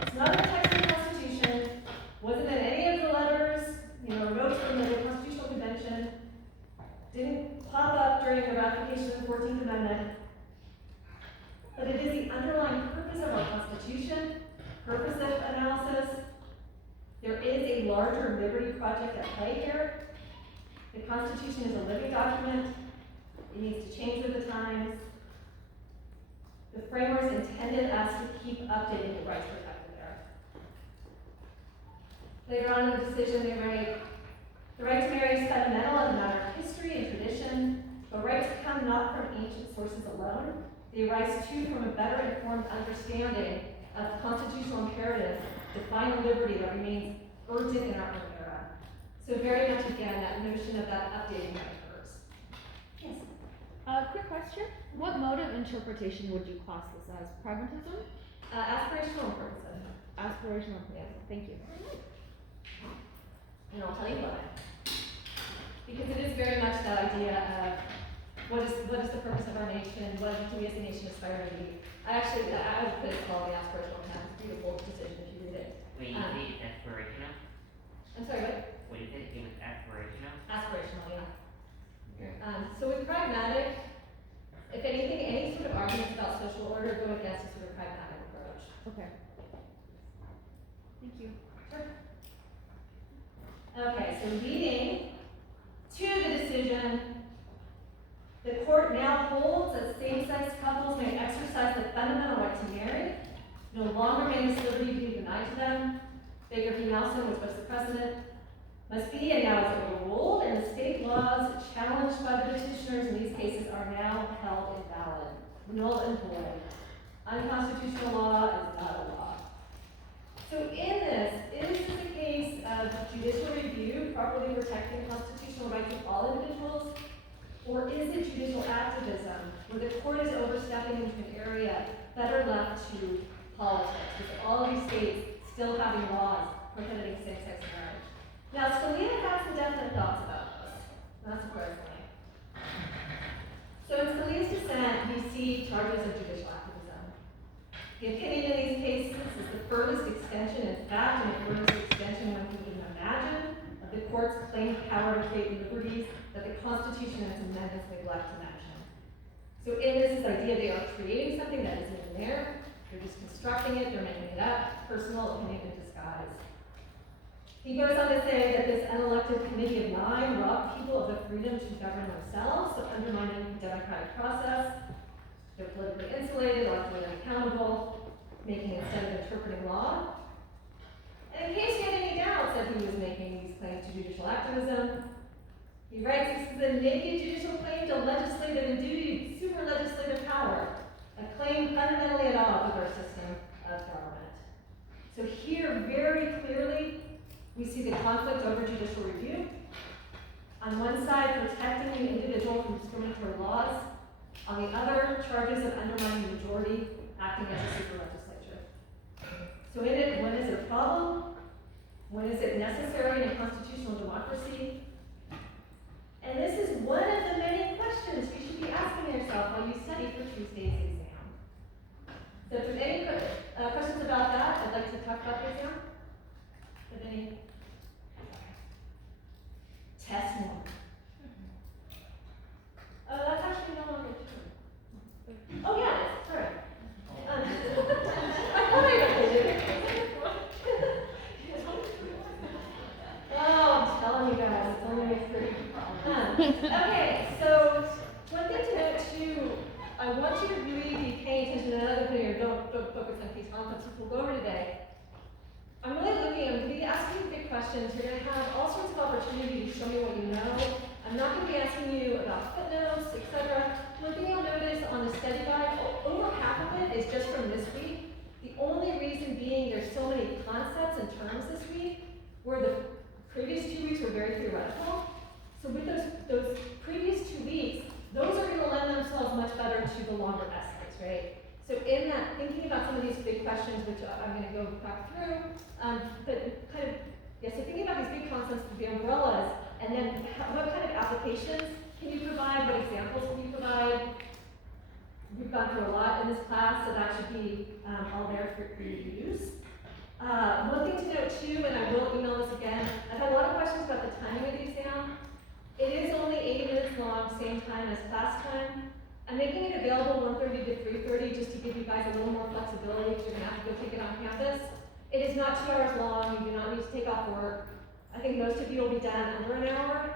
It's not in the text of the Constitution, wasn't in any of the letters, notes from the Constitutional Convention, didn't pop up during the ratification of the 14th Amendment, but it is the underlying purpose of our Constitution, purpose of analysis. There is a larger liberty project at play here. The Constitution is a living document. It needs to change with the times. The framers intended us to keep updating the rights protected there. Later on in the decision, they write, the right to marry is fundamental as a matter of history and tradition, but rights come not from ancient sources alone. They arise too from a better informed understanding of constitutional imperatives to find a liberty that remains urgent in our own era. So very much again, that notion of that updating that occurs. Yes? Quick question. What mode of interpretation would you class this as? Pragmatism? Aspirational purposes. Aspirational. Yes. Thank you. And I'll tell you why. Because it is very much that idea of what is the purpose of our nation, what do we as a nation aspire to be. I would put it called the aspirational path. It's a beautiful decision if you read it. Wait, you say it's aspirational? I'm sorry, what? What is it? It was aspirational? Aspirational, yeah. Okay. So with pragmatic, if anything, any sort of arguments about social order go against a sort of pragmatic approach. Okay. Thank you. Okay, so leading to the decision, the court now holds that same-sex couples may exercise the fundamental right to marry. No longer may this liberty be denied to them. Baker v. Nelson, which was the precedent, must be and now is overruled, and the state laws challenged by the petitioners in these cases are now held invalid, null and void. Unconstitutional law is not a law. So in this, is this a case of judicial review properly protecting constitutional rights of all individuals? Or is it judicial activism where the court is overstepping into an area better left to politics, with all of these states still having laws prohibiting same-sex marriage? Now, Scalia had some definite thoughts about this, not surprisingly. So in Scalia's dissent, we see charges of judicial activism. The opinion in these cases is the furthest extension, in fact, and the furthest extension one can even imagine, of the court's claimed power to create liberties that the Constitution and its amendments neglect to mention. So in this idea they are creating something that isn't even there, they're just constructing it, they're making it up, personal opinion in disguise. He goes on to say that this unelected committee of 9 robbed people of the freedom to govern themselves, so undermining the democratic process. They're politically insulated, largely unaccountable, making instead of interpreting law. And in case you had any doubts that he was making these claims to judicial activism, he writes, this is a naked judicial claim to legislative and duty, super legislative power, a claim fundamentally at odds with our system of government. So here, very clearly, we see the conflict over judicial review. On one side, protecting the individual from discriminatory laws. On the other, charges of undermining the majority, acting as a super legislature. So in it, when is it a problem? When is it necessary in a constitutional democracy? And this is one of the many questions you should be asking yourself while you study for Tuesday's exam. So if there's any questions about that, I'd like to talk about the exam. If any? Test 1. That's actually no longer true. Oh yeah, it's true. I thought I updated it. Oh, I'm telling you guys, it's only 3. Okay, so one thing to note too, I want you to really be paying attention to another thing, or don't focus on these concepts we'll go over today. I'm going to be asking you big questions. You're going to have all sorts of opportunity to show me what you know. I'm not going to be asking you about footnotes, etc. One thing you'll notice on the study guide, over half of it is just from this week. The only reason being there's so many concepts and terms this week, where the previous 2 weeks were very theoretical. So with those previous 2 weeks, those are going to lend themselves much better to the longer essays, right? So in that, thinking about some of these big questions, which I'm going to go back through, but kind of, yeah, so thinking about these big concepts, the umbrellas, and then what kind of applications can you provide, what examples can you provide? We've gone through a lot in this class, so that should be all there for you to use. One thing to note too, and I will email this again, I've had a lot of questions about the timing of the exam. It is only 80 minutes long, same time as class time. I'm making it available 1:30 to 3:30 just to give you guys a little more flexibility because you're going to have to go take it on campus. It is not 2 hours long. You do not need to take off work. I think most of you will be done under an hour.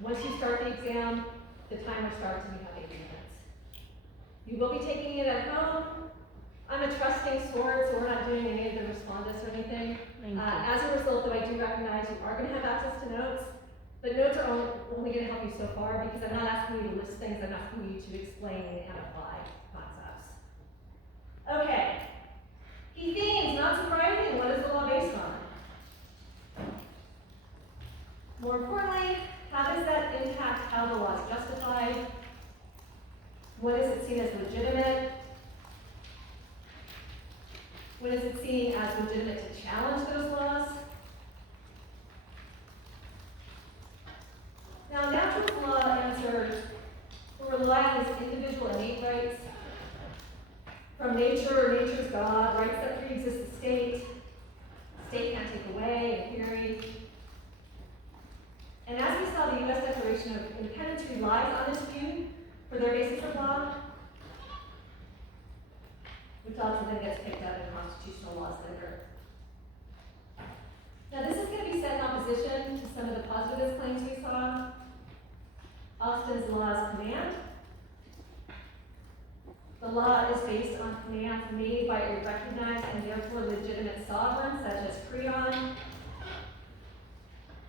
Once you start the exam, the timer starts and you have 80 minutes. You will be taking it at home. I'm a trusting sort, so we're not doing any of the respondents or anything. As a result, though, I do recognize you are going to have access to notes. But notes are only going to help you so far because I'm not asking you to list things, I'm asking you to explain and apply concepts. Okay. Key themes, not surprising, what is the law based on? More importantly, how does that impact how the law is justified? When is it seen as legitimate? When is it seen as legitimate to challenge those laws? Now, natural law answers rely on these individual innate rights from nature or nature's God, rights that pre-exist the state can't take away, in theory. And as we saw, the U.S. Declaration of Independence relies on this view for their basis of law, which also then gets picked up in constitutional laws later. Now, this is going to be set in opposition opposition to some of the positivist claims we saw, Austin's law is command. The law is based on commands made by a recognized and therefore legitimate sovereign, such as Creon.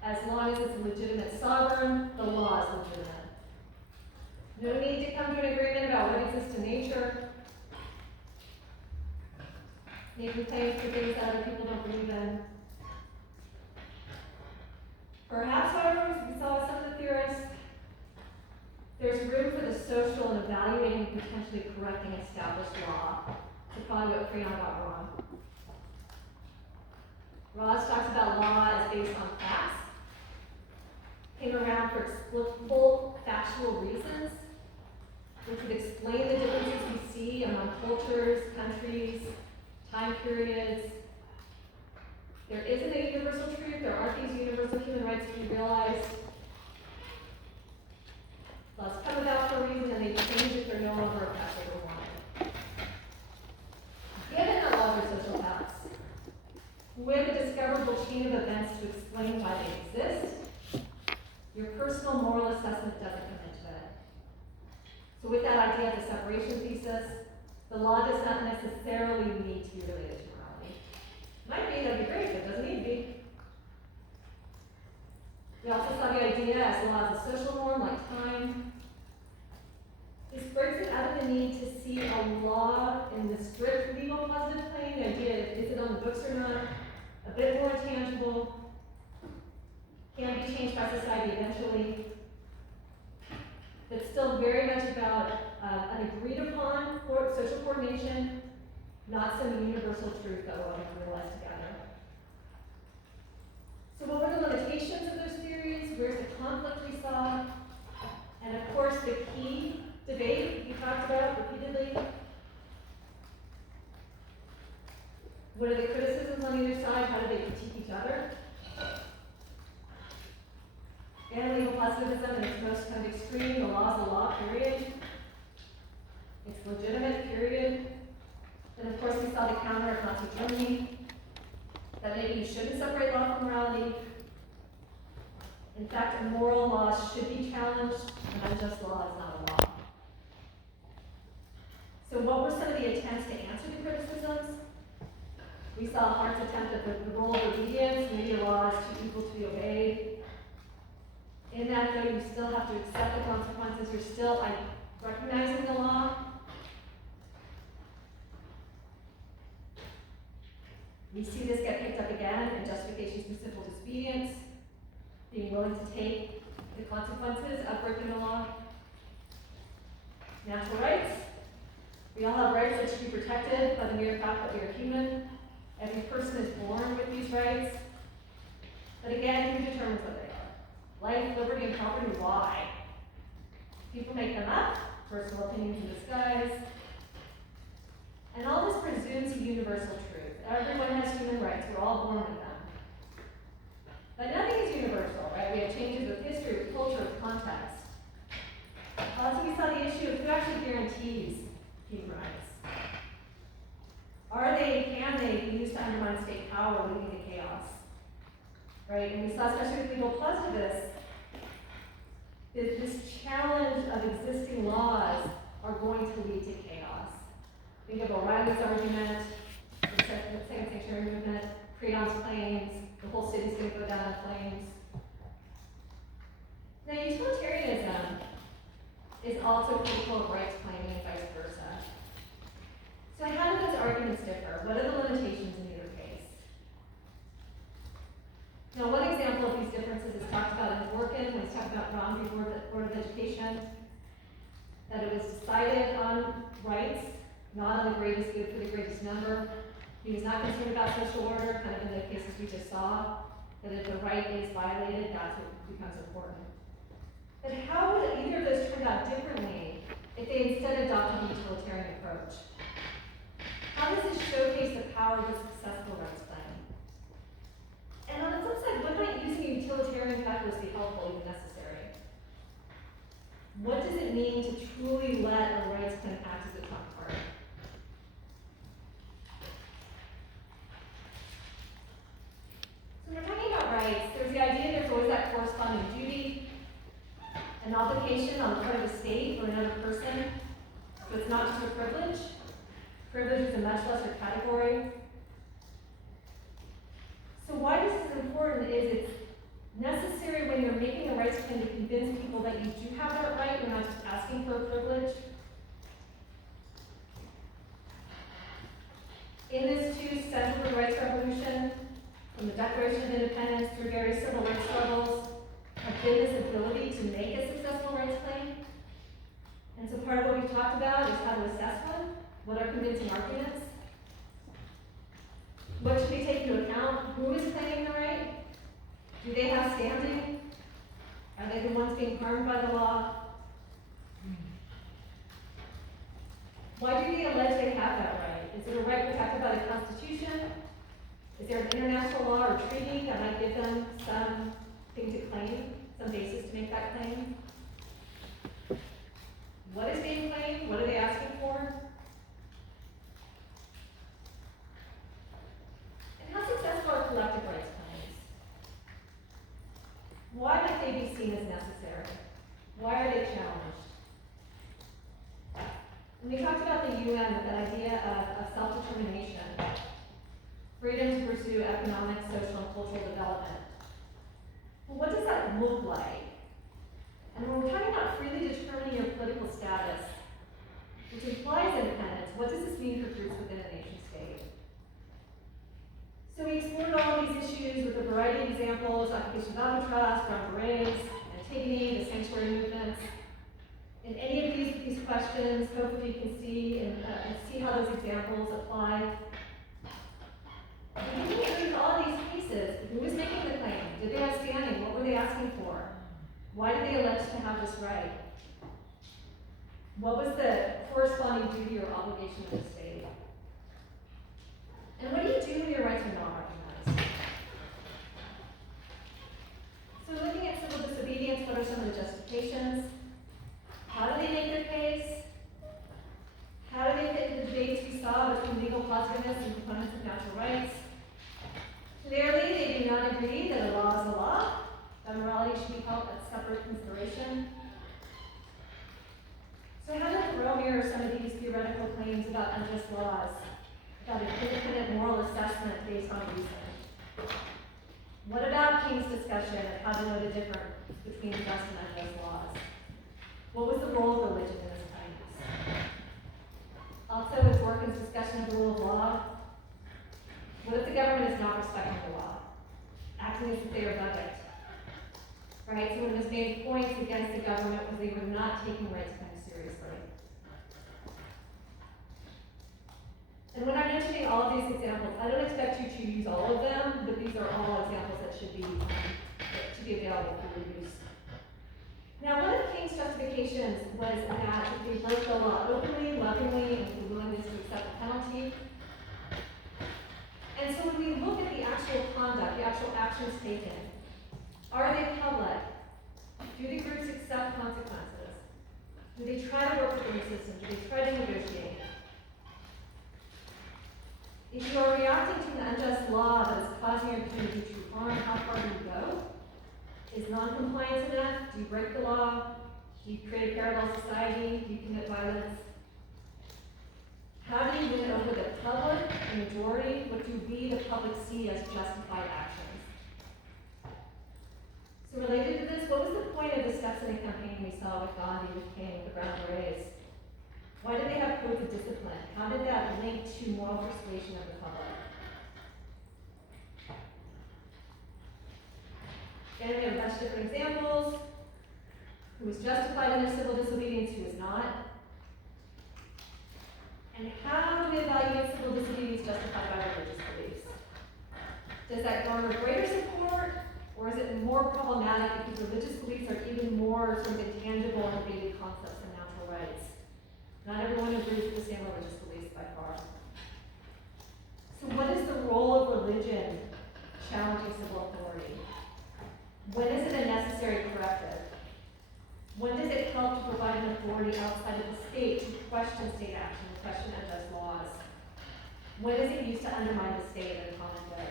As long as it's a legitimate sovereign, the law is legitimate. No need to come to an agreement about what exists in nature. Making claims for things that other people don't believe in. Perhaps, however, as we saw with some of the theorists, there's room for the social and evaluating and potentially correcting established law. So probably what Creon got wrong. Rawls talks about law as based on facts. Came around for explicable factual reasons, which would explain the differences we see among cultures, countries, time periods. There isn't a universal truth. There aren't these universal human rights to be realized. Laws come about for a reason and they change if they're no longer effective or wanted. Given that laws are social facts, with a discoverable chain of events to explain why they exist, your personal moral assessment doesn't come into it. So with that idea of the separation thesis, the law does not necessarily need to be related to morality. Might be, that'd be great, but it doesn't need to be. We also saw the idea as law as a social norm, like time. This breaks it out of the need to see a law in the strict legal positive claim. The idea is it on the books or not? A bit more tangible. Can be changed by society eventually. But still very much about an agreed upon social coordination, not some universal truth that we'll all realize together. So what were the limitations of those theories? Where's the conflict we saw? And of course, the key debate we talked about repeatedly. What are the criticisms on either side? How do they critique each other? And legal positivism in its most kind of extreme, the law is the law, period. It's legitimate, period. And of course, we saw the counter of Nazi Germany, that maybe you shouldn't separate law from morality. In fact, immoral laws should be challenged, and unjust law is not a law. So what were some of the attempts to answer the criticisms? We saw Hart's attempt at the role of obedience, maybe a law is too equal to be obeyed. In that, though, you still have to accept the consequences. You're still recognizing the law. We see this get picked up again in justifications for civil disobedience, being willing to take the consequences of breaking the law. Natural rights. We all have rights that should be protected by the mere fact that we are human. Every person is born with these rights. But again, who determines what they are? Life, liberty, and property, why? People make them up, personal opinions in disguise. And all this presumes a universal truth. Everyone has human rights, we're all born with them. But nothing is universal, right? We have changes with history, with culture, with context. Also, we saw the issue of who actually guarantees human rights. Can they be used to undermine state power, leading to chaos? Right? And we saw, especially with legal positivists, this challenge of existing laws are going to lead to chaos. Think of O'Reilly's argument, the Second Sanctuary Movement, Creon's claims, the whole city's going to go down in flames. Now, utilitarianism is also critical of rights claiming and vice versa. So how do those arguments differ? What are the limitations in either case? Now, one example of these differences is talked about in Dworkin when he's talking about Romney Board of Education, that it was decided on rights, not on the greatest good for the greatest number. He was not concerned about social order, kind of in the cases we just saw, that if the right is violated, that's what becomes important. But how would either of those turn out differently if they instead adopted the utilitarian approach? How does this showcase the power of a successful rights claim? And on the flip side, what might using a utilitarian calculus be helpful, even necessary? What does it mean to truly let a rights claim act as a trump card? So when we're talking about rights, there's the idea an obligation on the part of the state or another person, so it's not just a privilege. Privilege is a much lesser category. So why this is important is it's necessary when you're making a rights claim to convince people that you do have that right, you're not just asking for a privilege. In this too, central to the rights revolution, from the Declaration of Independence through various civil rights struggles, have been this ability to make a successful rights claim. And so part of what we've talked about is how to assess one. What are convincing arguments? What should we take into account? Who is claiming the right? Do they have standing? Are they the ones being harmed by the law? Why do they allege they have that right? Is it a right protected by the Constitution? Is there an international law or treaty that might give them something to claim, some basis to make that claim? What is being claimed? What are they asking for? And how successful are collective rights claims? Why might they be seen as necessary? Why are they challenged? And we talked about the UN with that idea of self-determination, freedom to pursue economic, social, and cultural development. Well, what does that look like? And when we're talking about freely determining your political status, which implies independence, what does this mean for groups within a nation state? So we explored all these issues with a variety of examples: occupation of albatross, brown berets, Antigone, the sanctuary movements. In any of these questions, hopefully you can see and see how those examples apply. And looking at all these cases, who was making the claim? Did they have standing? What were they asking for? Why did they allege to have this right? What was the corresponding duty or obligation of the state? And what do you do when your rights are not recognized? So looking at civil disobedience, what are some of the justifications? How do they make their case? How do they fit into the debates we saw between legal positiveness and components of natural rights? Clearly, they do not agree that a law is a law, that morality should be held at separate consideration. So how does Thoreau mirror some of these theoretical claims about unjust laws, about an independent moral assessment based on reason? What about King's discussion of how to know the difference between just and unjust laws? What was the role of religion in his claims? Also, with Dworkin's discussion of the rule of law, what if the government is not respecting the law, acting as if they are above it? Right? So when his main points against the government was they were not taking rights claims seriously. And when I'm mentioning all of these examples, I don't expect you to use all of them, but these are all examples that should be available for your use. Now, one of King's justifications was that if they broke the law openly, lovingly, and with the willingness to accept the penalty. And so when we look at the actual conduct, the actual actions taken, are they public? Do the groups accept consequences? Do they try to work within the system? Do they try to negotiate? If you are reacting to an unjust law that is causing your community to harm, how far do you go? Is non-compliance enough? Do you break the law? Do you create a parallel society? Do you commit violence? How do you win over the public, the majority? What do we, the public, see as justified actions? So related to this, what was the point of the steps in the campaign we saw with Gandhi, with King, with the Brown Berets? Why did they have codes of discipline? How did that link to moral persuasion of the public? Again, we have a bunch of different examples. Who was justified in their civil disobedience, who was not? And how do we evaluate civil disobedience justified by religious beliefs? Does that garner greater support, or is it more problematic because religious beliefs are even more sort of intangible and debated concepts than natural rights? Not everyone agrees with the same religious beliefs by far. So what is the role of religion challenging civil authority? When is it a necessary corrective? When does it help to provide an authority outside of the state to question state action, to question unjust laws? When is it used to undermine the state in a common way?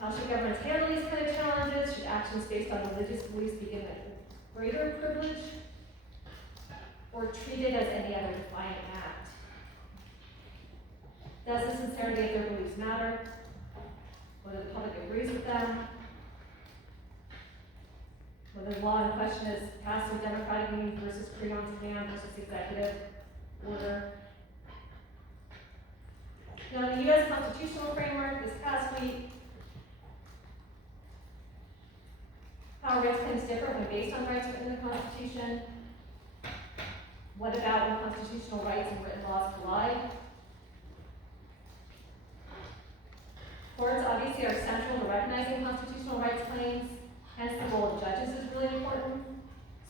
How should governments handle these kind of challenges? Should actions based on religious beliefs be given a greater privilege or treated as any other defiant act? Does the sincerity of their beliefs matter? Whether the public agrees with them? Whether the law in question is passed through democratic means versus pre-on command versus executive order? Now, in the U.S. constitutional framework this past week, power rights claims differ when based on rights within the Constitution. What about when constitutional rights and written laws collide? Courts obviously are central to recognizing constitutional rights claims, hence the role of judges is really important.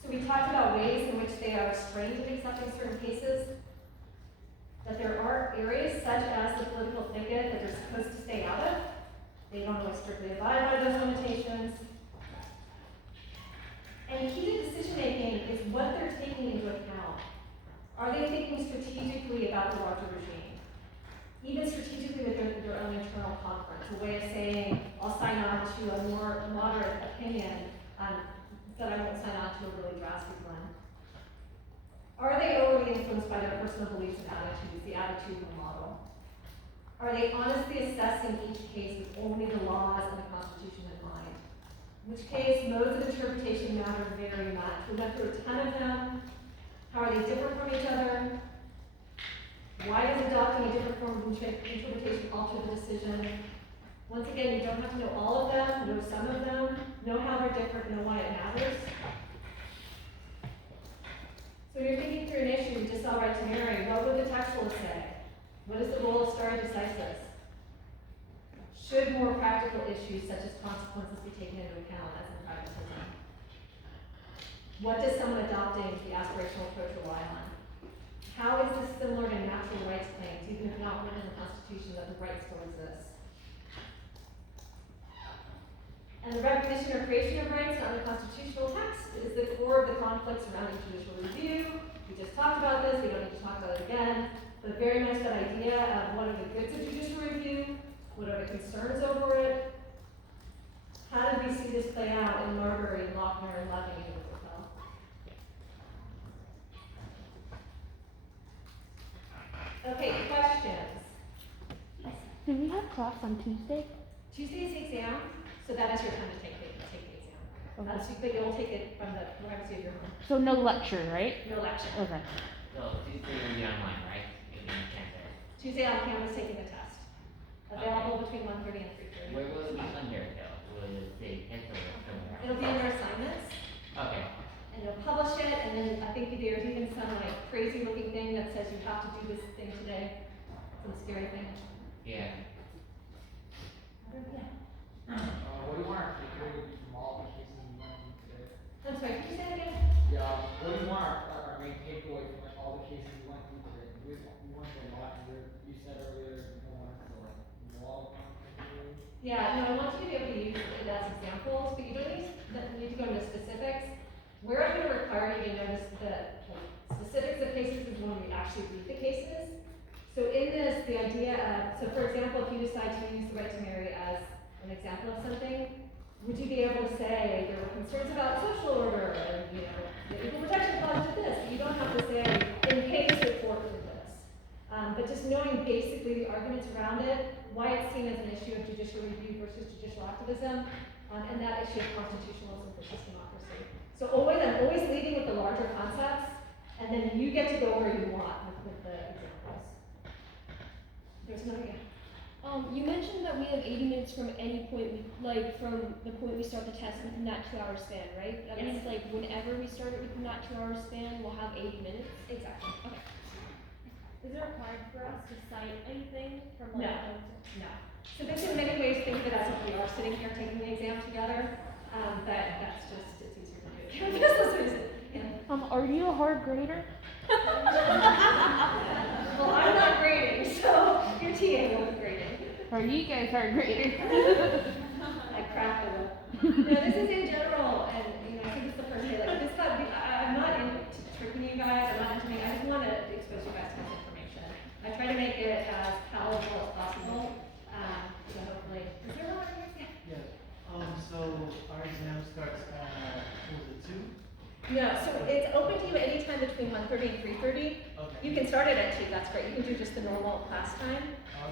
So we talked about ways in which they are restrained in accepting certain cases, that there are areas such as the political thicket that they're supposed to stay out of. They don't always strictly abide by those limitations. And key to decision-making is what they're taking into account. Are they thinking strategically about the larger regime? Even strategically with their own internal conference, a way of saying, I'll sign on to a more moderate opinion, but I won't sign on to a really drastic one. Are they overly influenced by their personal beliefs and attitudes, the attitudinal model? Are they honestly assessing each case with only the laws and the Constitution in mind? In which case, modes of interpretation matter very much. We went through a ton of them. How are they different from each other? Why does adopting a different form of interpretation alter the decision? Once again, you don't have to know all of them, know some of them, know how they're different, know why it matters. So you're thinking through an issue, you just saw right to marry, what would the textualist say? What is the role of stare decisis? Should more practical issues such as consequences be taken into account as in pragmatism? What does someone adopting the aspirational approach rely on? How is this similar to natural rights claims, even if not written in the Constitution, that the right still exists? And the recognition or creation of rights under constitutional text is the core of the conflict surrounding judicial review. We just talked about this, we don't need to talk about it again, but very much that idea of what are the goods of judicial review, what are the concerns over it. How did we see this play out in Marbury, Lochner, and Levy, and Whitwell? Okay, questions? Do we have class on Tuesday? Tuesday is the exam, so that is your time to take the exam. Okay. But you'll take it from the privacy of your home. So no lecture, right? No lecture. Okay. So Tuesday will be online, right? It'll be on campus. Tuesday on campus taking the test. Available between 1:30 and 3:30. Where will it be under though? Will it say test or somewhere else? It'll be under assignments, Okay. and you'll publish it, and then I think there's even some like crazy looking thing that says you have to do this thing today. Some scary thing. Yeah. Yeah. What do you want our takeaway from all the cases we went through today? I'm sorry, can you say that again? Yeah, what do you want our main takeaway from like all the cases we went through today? We went through a lot, and you said earlier you don't want to like law takeaways. Yeah, no, I want you to be able to use it as examples, but you don't need to go into specifics. Where I'm going to require you to notice the specifics of cases is when we actually read the cases. So in this, the idea of, so for example, if you decide to use the right to marry as an example of something, would you be able to say there were concerns about social order, or, the equal protection clause did this? You don't have to say, in case the court did this. But just knowing basically the arguments around it, why it's seen as an issue of judicial review versus judicial activism, and that issue of constitutionalism versus democracy. So I'm always leading with the larger concepts, and then you get to go where you want with the examples. There's no, yeah. You mentioned that we have 80 minutes from any point, from the point we start the test within that 2-hour span, right? That Yes. means whenever we start it within that 2-hour span, we'll have 80 minutes. Exactly. Okay. Is it required for us to cite anything from No. No. So this in many ways, think of it as if we are sitting here taking the exam together, but that's just, it's easier to do it. Campus is easy. Yeah. Are you a hard grader? Well, I'm not grading, so your TA will be grading. Or you guys are graders? I cracked the whip. No, this is in general, and I think it's the first day. Like this got. I'm not into tricking you guys. I'm not into me. I just want to expose you guys to this information. I try to make it as palatable as possible. So hopefully, is there one? Yeah. No, so it's open to you anytime between 1:30 and 3:30. Okay. You can start it at 2, that's great, you can do just the normal class time,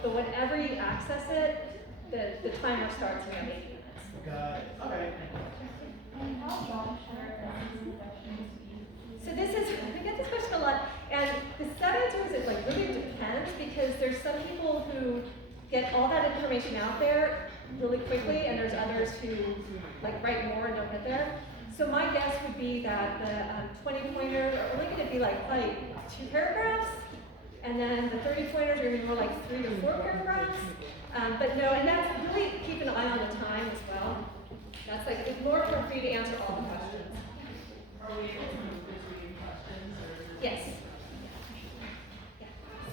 but whenever you access it, the timer starts around 80 minutes. Got it. Okay. And how long should our sessions be? So this is, I get this question a lot, and the 7 tours, it like really depends, because there's some people who get all that information out there really quickly, and there's others who like write more and don't get there. So my guess would be that the 20-pointers are only gonna be like 2 paragraphs, and then the 30-pointers are gonna be more like 3 to 4 paragraphs. But no, and that's really keep an eye on the time as well. That's like, it's more for you to answer all the questions. Are we able to move between questions or? Yes.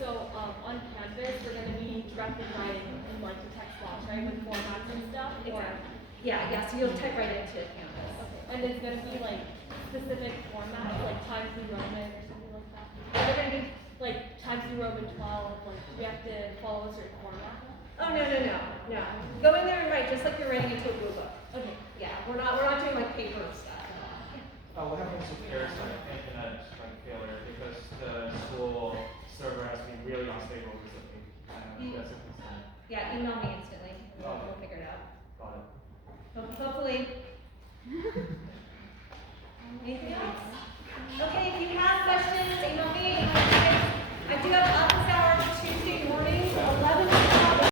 So, on Canvas, we're gonna be directly writing in like the text box, right, with formats and stuff, or? Exactly. Yeah, so you'll type right into Canvas. Okay, and it's gonna be like specific formats, like Times New Roman or something like that? They're gonna be, Like Times New Roman 12, like, do we have to follow a certain format? oh, no. Go in there and write just like you're writing into a Blue Book. Okay. Yeah, we're not doing like paper stuff. What happens with Parasite internet like failure because the school server has been really unstable recently? That's a concern. Yeah, email me instantly. We'll figure it out. Got it. Hopefully,